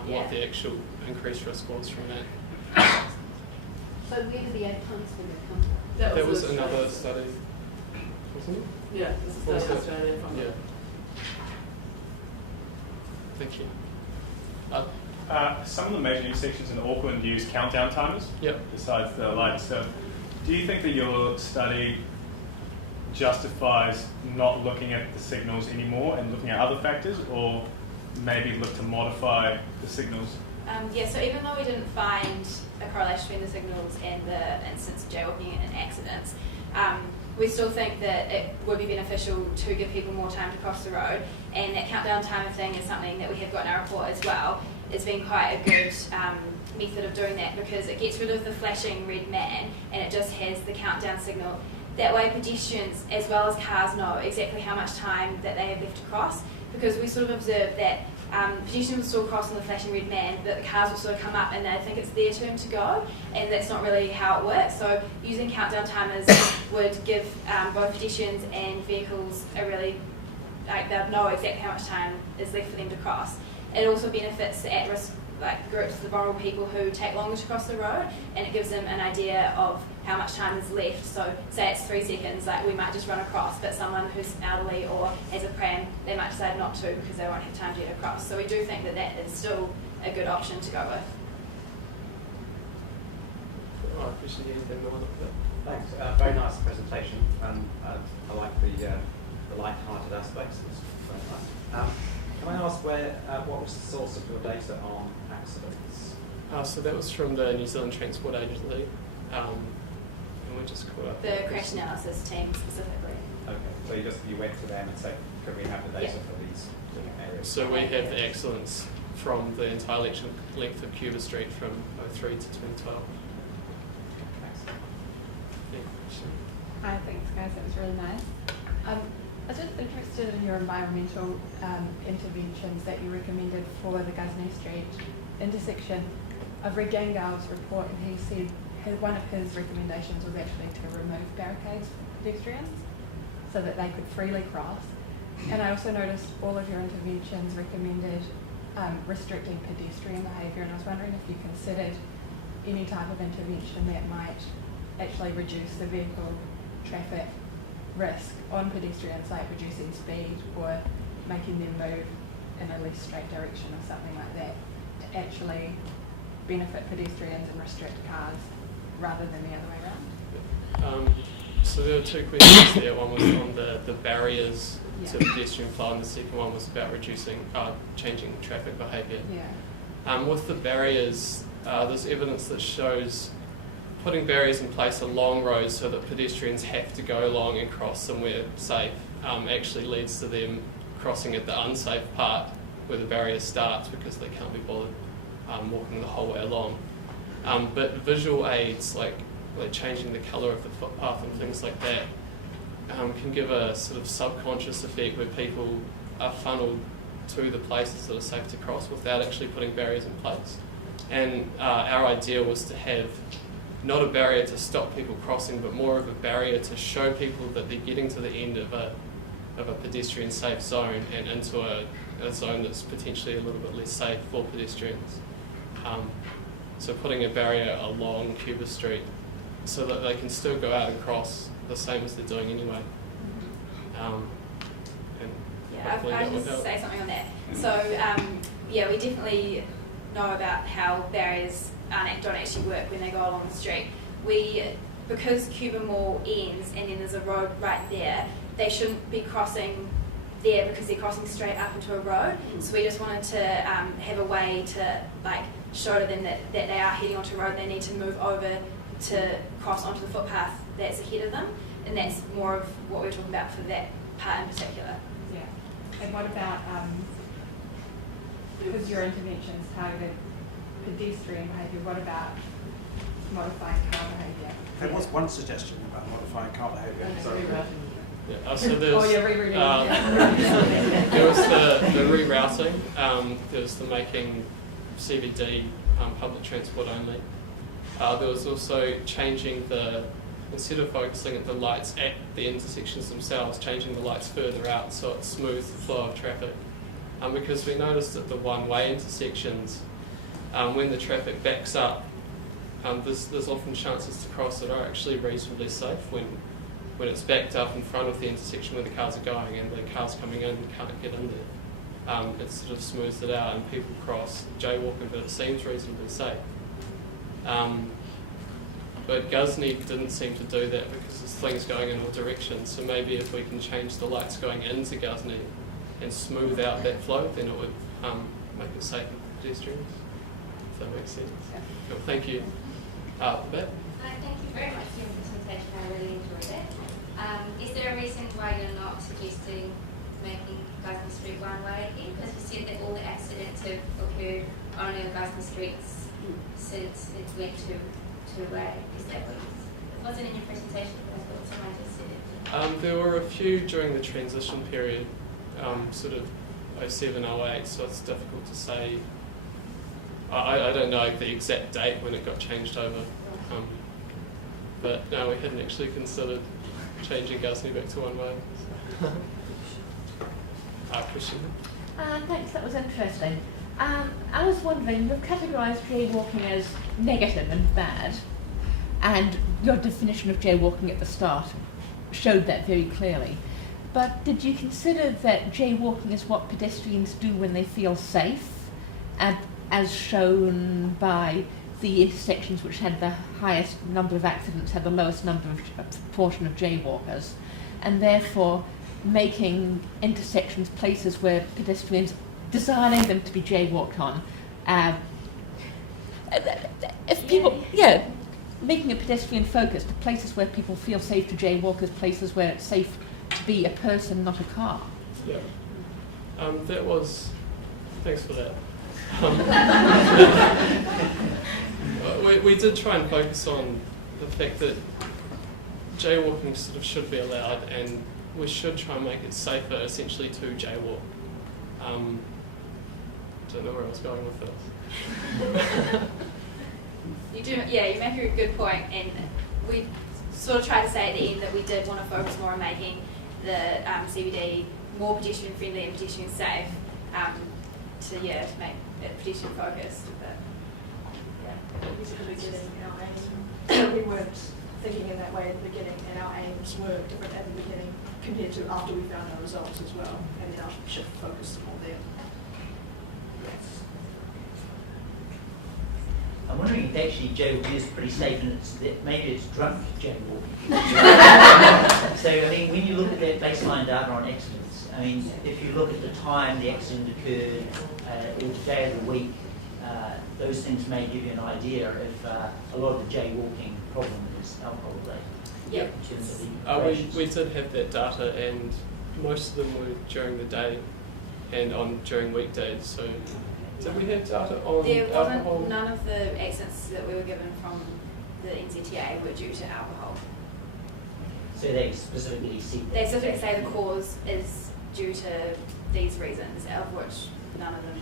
what the actual increased risk was from that. So where did the 8 times figure come from? That was another study, wasn't it? Yeah, this is the Australian one. Yeah. Thank you. Some of the major intersections in Auckland use countdown timers, besides the light stuff. Do you think that your study justifies not looking at the signals anymore and looking at other factors, or maybe look to modify the signals? Yeah, so even though we didn't find a correlation between the signals and the incidence of jaywalking and accidents, we still think that it would be beneficial to give people more time to cross the road, and that countdown timer thing is something that we have got in our report as well. It's been quite a good method of doing that because it gets rid of the flashing red man and it just has the countdown signal. That way pedestrians as well as cars know exactly how much time that they have left to cross, because we sort of observed that pedestrians will still cross on the flashing red man, but the cars will sort of come up and they think it's their turn to go, and that's not really how it works. So using countdown timers would give both pedestrians and vehicles a really, they'll know exactly how much time is left for them to cross. It also benefits the at-risk groups, the vulnerable people who take longer to cross the road, and it gives them an idea of how much time is left. So say it's 3 seconds, we might just run across, but someone who's elderly or has a pram, they might decide not to because they won't have time to get across. So we do think that that is still a good option to go with. I appreciate anything more on that. Thanks. Very nice presentation, and I like the light-hearted aspects. It's very nice. Can I ask what was the source of your data on accidents? So that was from the New Zealand Transport Agency, and we just caught up. The crash analysis team specifically. Okay, so you went to them and said, could we have the data for these different areas? So we have the excellence from the entire length of Cuba Street from 03 to 2012. Hi, thanks guys, that was really nice. I was just interested in your environmental interventions that you recommended for the Ghuznee Street intersection. I've read Gangal's report and he said one of his recommendations was actually to remove barricades for pedestrians so that they could freely cross. And I also noticed all of your interventions recommended restricting pedestrian behaviour, and I was wondering if you considered any type of intervention that might actually reduce the vehicle traffic risk on pedestrians, like reducing speed or making them move in a less straight direction or something like that, to actually benefit pedestrians and restrict cars rather than the other way around? So there were 2 questions there. One was on the barriers to pedestrian flow, and the second one was about changing traffic behaviour. With the barriers, there's evidence that shows putting barriers in place along roads so that pedestrians have to go along and cross somewhere safe actually leads to them crossing at the unsafe part where the barrier starts because they can't be bothered walking the whole way along. But visual aids like changing the colour of the footpath and things like that can give a sort of subconscious effect where people are funneled to the places that are safe to cross without actually putting barriers in place. And our idea was to have not a barrier to stop people crossing, but more of a barrier to show people that they're getting to the end of a pedestrian safe zone and into a zone that's potentially a little bit less safe for pedestrians. So putting a barrier along Cuba Street so that they can still go out and cross the same as they're doing anyway. I'll just say something on that. So we definitely know about how barriers don't actually work when they go along the street. Because Cuba Mall ends and then there's a road right there, they shouldn't be crossing there because they're crossing straight up into a road. So we just wanted to have a way to like show to them that they are heading onto a road. They need to move over to cross onto the footpath that's ahead of them, and that's more of what we're talking about for that part in particular. Yeah. And what about because your interventions targeted pedestrian behaviour, what about modifying car behaviour? There was one suggestion about modifying car behaviour. Yeah, so there's, Oh, yeah, rerouting. there was the rerouting, there was the making CBD public transport only. There was also changing instead of focusing at the lights at the intersections themselves, changing the lights further out so it smooths the flow of traffic. Because we noticed at the one-way intersections, when the traffic backs up, there's often chances to cross that are actually reasonably safe when it's backed up in front of the intersection where the cars are going and the cars coming in can't get in there. It sort of smooths it out and people cross jaywalking, but it seems reasonably safe. But Ghuznee didn't seem to do that because there's things going in all directions. So maybe if we can change the lights going into Ghuznee and smooth out that flow, then it would make it safer for pedestrians. If that makes sense. Cool, thank you. Thank you very much for your presentation. I really enjoyed it. Is there a reason why you're not suggesting making Ghuznee Street one way again? Because you said that all the accidents have occurred only on Ghuznee Streets since it went to way. Is that what it wasn't in your presentation? I thought someone just said it. There were a few during the transition period, sort of 07, 08, so it's difficult to say. I don't know the exact date when it got changed over, but no, we hadn't actually considered changing Ghuznee back to one way. Question? Thanks, that was interesting. I was wondering, you've categorised jaywalking as negative and bad, and your definition of jaywalking at the start showed that very clearly. But did you consider that jaywalking is what pedestrians do when they feel safe, and as shown by the intersections which had the highest number of accidents, had the lowest number of proportion of jaywalkers, and therefore making intersections places where pedestrians, designing them to be jaywalked on. If people, making a pedestrian focused, places where people feel safe to jaywalk as places where it's safe to be a person, not a car. Yeah. That was, thanks for that. We did try and focus on the fact that jaywalking sort of should be allowed, and we should try and make it safer, essentially, to jaywalk. Don't know where I was going with this. You do, yeah, you make a good point, and we sort of tried to say at the end that we did want to focus more on making the CBD more pedestrian friendly and pedestrian safe, to make it pedestrian focused. But We weren't thinking in that way at the beginning, and our aims were different at the beginning compared to after we found our results as well, and then our shift focus more there. I'm wondering if actually jaywalking is pretty safe, and maybe it's drunk jaywalking. So, I mean, when you look at that baseline data on accidents, I mean, if you look at the time the accident occurred, or the day of the week, those things may give you an idea if a lot of the jaywalking problem is alcohol-related. Yeah. In terms of the we did have that data, and most of them were during the day and during weekdays. So, did we have data on there alcohol? wasn't, none of the accidents that we were given from the NZTA were due to alcohol. So they specifically see. They specifically say the cause is due to these reasons, of which none of them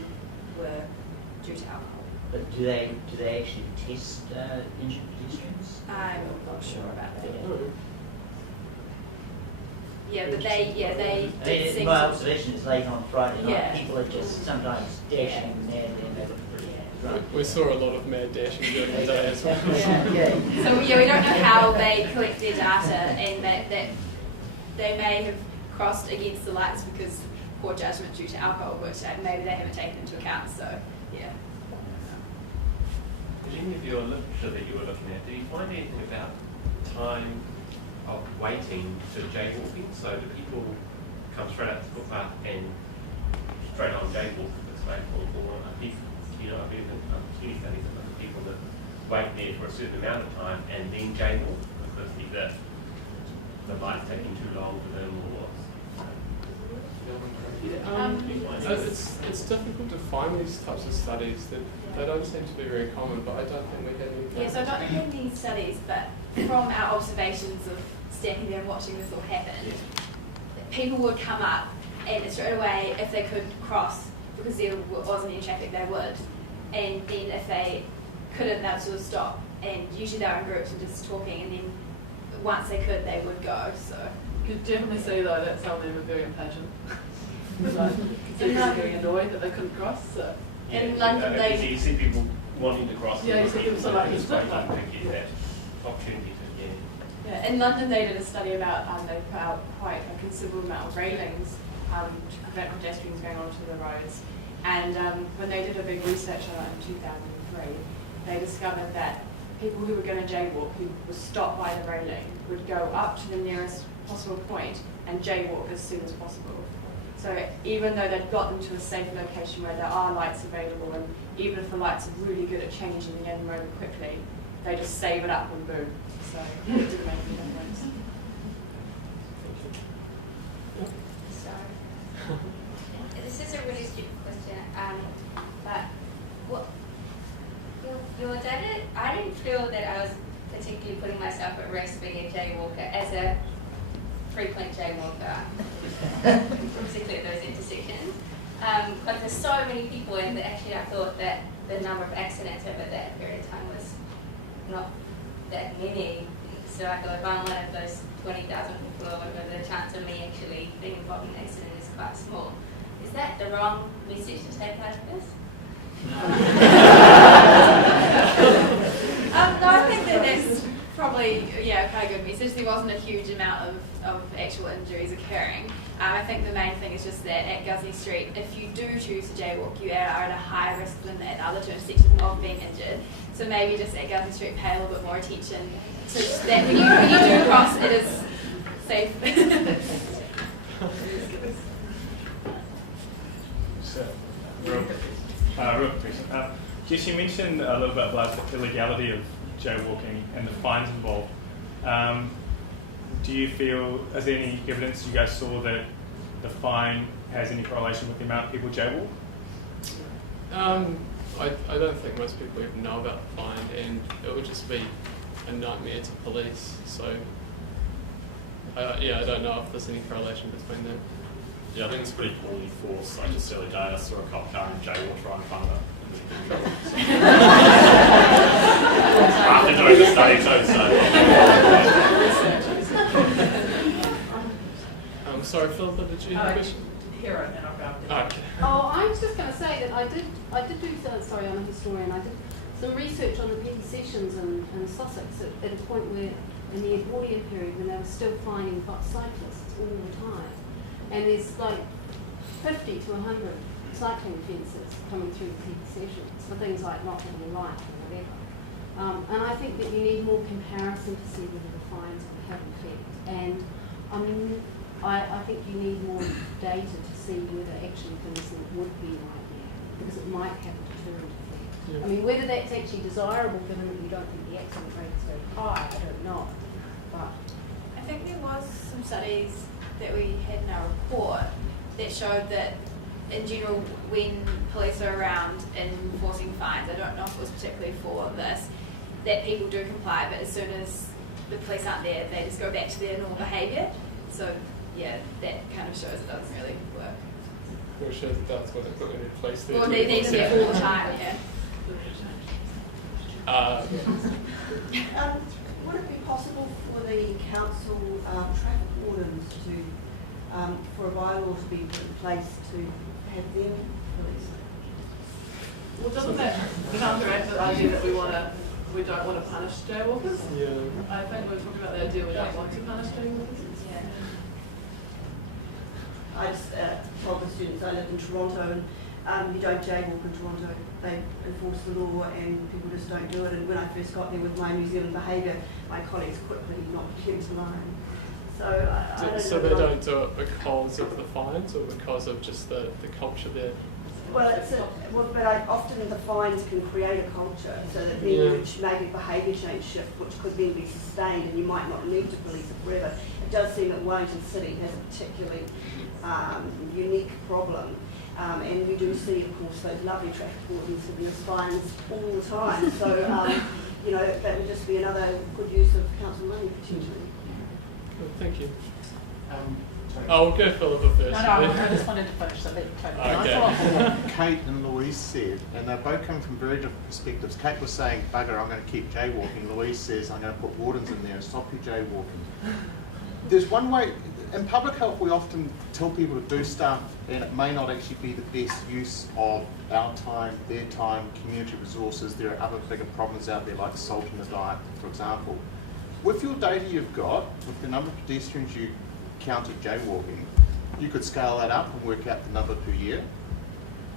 were due to alcohol. But do they actually test injured pedestrians? I'm not sure about that. Yeah. Yeah, but they did seem my to- observation is late on Friday night, Yeah. people are just sometimes dashing madly and they look pretty drunk. We saw a lot of mad dashing during the day as well. So we don't know how they collect their data, and that they may have crossed against the lights because poor judgment due to alcohol, which maybe they haven't taken into account. So yeah. Did any of your literature that you were looking at, did you find anything about time of waiting to jaywalking? So do people come straight up to the footpath any studies that look at people that wait there for a certain amount of time and then jaywalk because either the light's taking too long for them or what? It's difficult to find these types of studies. They don't seem to be very common, but I don't think we had any. Yeah, so I don't have any studies, but from our observations of standing there and watching this all happen, people would come up and straight away, if they could cross, because there wasn't any traffic, they would. And then if they couldn't, they would sort of stop. And usually they were in groups and just talking, and then once they could, they would go. So you could definitely see though that some of them were very impatient. They were very annoyed that they couldn't cross. So. In London, so you see people wanting to cross. Yeah, you see people sort of like it's quite hard to get that opportunity to get. Yeah, in London they did a study about they put out quite a considerable amount of railings to prevent pedestrians going onto the roads. And when they did a big research on it in 2003, they discovered that people who were going to jaywalk, who were stopped by the railing, would go up to the nearest possible point and jaywalk as soon as possible. So even though they'd got them to a safe location where there are lights available, and even if the lights are really good at changing the end road quickly, they just save it up and boom. So it didn't make any difference. So, this is a really stupid question, but what your data, I didn't feel that I was particularly putting myself at risk being a jaywalker as a frequent jaywalker, particularly at those intersections. But there's so many people, and actually I thought that the number of accidents over that period of time was not that many. So I thought if I'm one of those 20,000 people or whatever, the chance of me actually being involved in an accident is quite small. Is that the wrong message to take out of this? No, I think that's probably quite a good message. There wasn't a huge amount of actual injuries occurring. I think the main thing is just that at Ghuznee Street, if you do choose to jaywalk, you are at a higher risk than at other two intersections of being injured. So maybe just at Ghuznee Street pay a little bit more attention to that when you do cross, it is safe. So, real question. Jess, you mentioned a little bit about the illegality of jaywalking and the fines involved. Do you feel, is there any evidence you guys saw that the fine has any correlation with the amount of people jaywalk? I don't think most people even know about the fine, and it would just be a nightmare to police. So, I don't know if there's any correlation between them. Yeah, I think it's pretty poorly forced. Like just the other day, I saw a cop car and jaywalked right in front of it. After doing the study too, so. Sorry, Philippa, did you have a question? Here, and I'll go after that. Okay. Oh, I was just going to say that I did do, sorry, I'm a historian, I did some research on the petty sessions in Sussex at a point where, in the Edwardian period, when they were still finding cyclists all the time. And there's like 50 to 100 cycling offences coming through the petty sessions for things like not having a light or whatever. And I think that you need more comparison to see whether the fines have effect. And I think you need more data to see whether actually things would be like that, because it might have a deterrent effect. Yeah. I mean, whether that's actually desirable given that you don't think the accident rate is very high, I don't know. But I think there was some studies that we had in our report that showed that in general when police are around enforcing fines, I don't know if it was particularly for this, that people do comply, but as soon as the police aren't there, they just go back to their normal behaviour. So yeah, that kind of shows it doesn't really work. Or shows that that's what they put in place there. Well, they need to be all the time, yeah. Would it be possible for the council traffic wardens to, for a bylaw to be put in place to have them police? Well, doesn't that counteract the idea that we don't want to punish jaywalkers? Yeah. I think we're talking about the idea we don't want to punish jaywalkers. Yeah. I just told the students I live in Toronto, and you don't jaywalk in Toronto. They enforce the law and people just don't do it. And when I first got there with my New Zealand behaviour, my colleagues quickly knocked me into line. So I don't know. So they don't do it because of the fines or because of just the culture there? But often the fines can create a culture, so that then which maybe behaviour change shift, which could then be sustained, and you might not need to police it forever. It does seem that Wellington City has a particularly unique problem. And we do see, of course, those lovely traffic wardens with these fines all the time. So, you know, that would just be another good use of council money, potentially. Well, thank you. I'll go Philippa first. No, I just wanted to finish, so let Kate. Okay. I thought what Kate and Louise said, and they're both coming from very different perspectives. Kate was saying, bugger, I'm going to keep jaywalking. Louise says, I'm going to put wardens in there and stop you jaywalking. There's one way, in public health we often tell people to do stuff and it may not actually be the best use of our time, their time, community resources. There are other bigger problems out there like salt in the diet, for example. With your data you've got, with the number of pedestrians you counted jaywalking, you could scale that up and work out the number per year.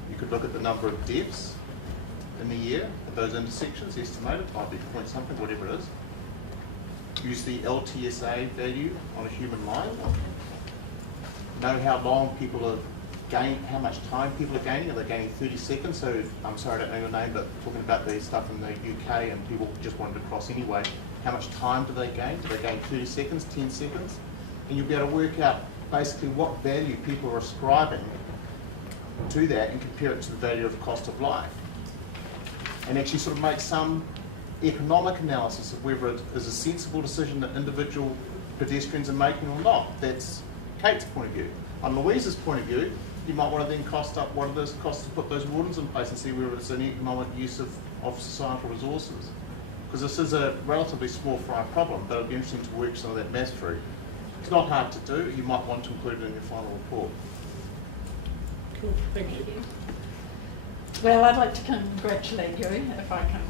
You could look at the number of deaths in the year at those intersections, estimated, might be point something, whatever it is. Use the LTSA value on a human life. Know how long people are gaining, how much time people are gaining. Are they gaining 30 seconds? So, I'm sorry I don't know your name, but talking about the stuff in the UK and people just wanted to cross anyway, how much time do they gain? Do they gain 30 seconds, 10 seconds? And you'll be able to work out basically what value people are ascribing to that and compare it to the value of the cost of life. And actually sort of make some economic analysis of whether it is a sensible decision that individual pedestrians are making or not. That's Kate's point of view. On Louise's point of view, you might want to then cost up what it is costs to put those wardens in place and see whether it's an economic use of societal resources. Because this is a relatively small fry problem, but it'll be interesting to work some of that math through. It's not hard to do. You might want to include it in your final report. Cool, thank you. Well, I'd like to congratulate you, if I can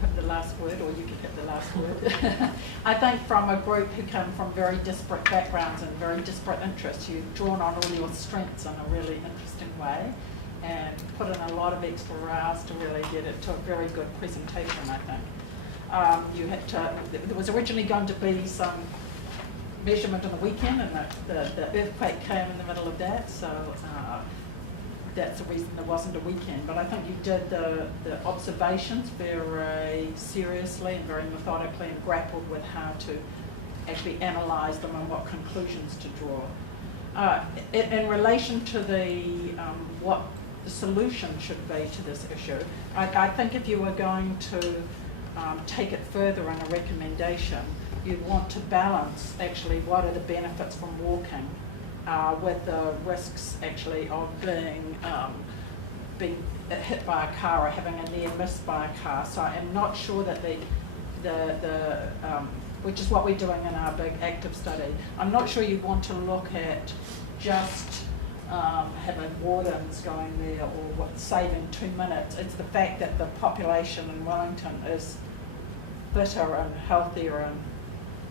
have the last word, or you can have the last word. I think from a group who come from very disparate backgrounds and very disparate interests, you've drawn on all your strengths in a really interesting way and put in a lot of extra hours to really get it to a very good presentation, I think. You had to, there was originally going to be some measurement on the weekend, and the earthquake came in the middle of that, so that's the reason there wasn't a weekend. But I think you did the observations very seriously and very methodically and grappled with how to actually analyse them and what conclusions to draw. In relation to what the solution should be to this issue, I think if you were going to take it further in a recommendation, you'd want to balance actually what are the benefits from walking with the risks actually of being hit by a car or having a near miss by a car. So I'm not sure that which is what we're doing in our big active study, I'm not sure you'd want to look at just having wardens going there or saving 2 minutes. It's the fact that the population in Wellington is fitter and healthier and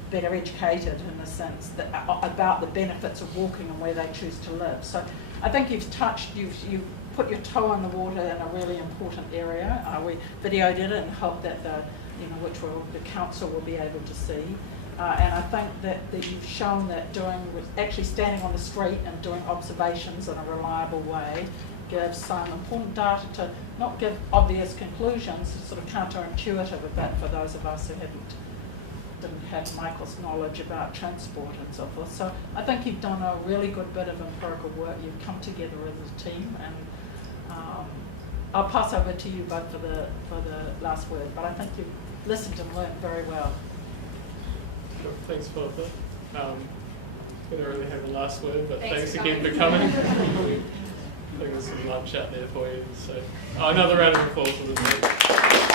better educated in the sense that about the benefits of walking and where they choose to live. So I think you've put your toe in the water in a really important area. We videoed it and hope that which the council will be able to see. And I think that you've shown that actually standing on the street and doing observations in a reliable way gives some important data to not give obvious conclusions. It's sort of counterintuitive a bit for those of us who didn't have Michael's knowledge about transport and so forth. So I think you've done a really good bit of empirical work. You've come together as a team, and I'll pass over to you both for the last word. But I think you've listened and learned very well. Sure. Thanks, Philippa. I don't really have the last word, but thanks for again for coming. I think there's some lunch out there for you. So another round of applause for the team.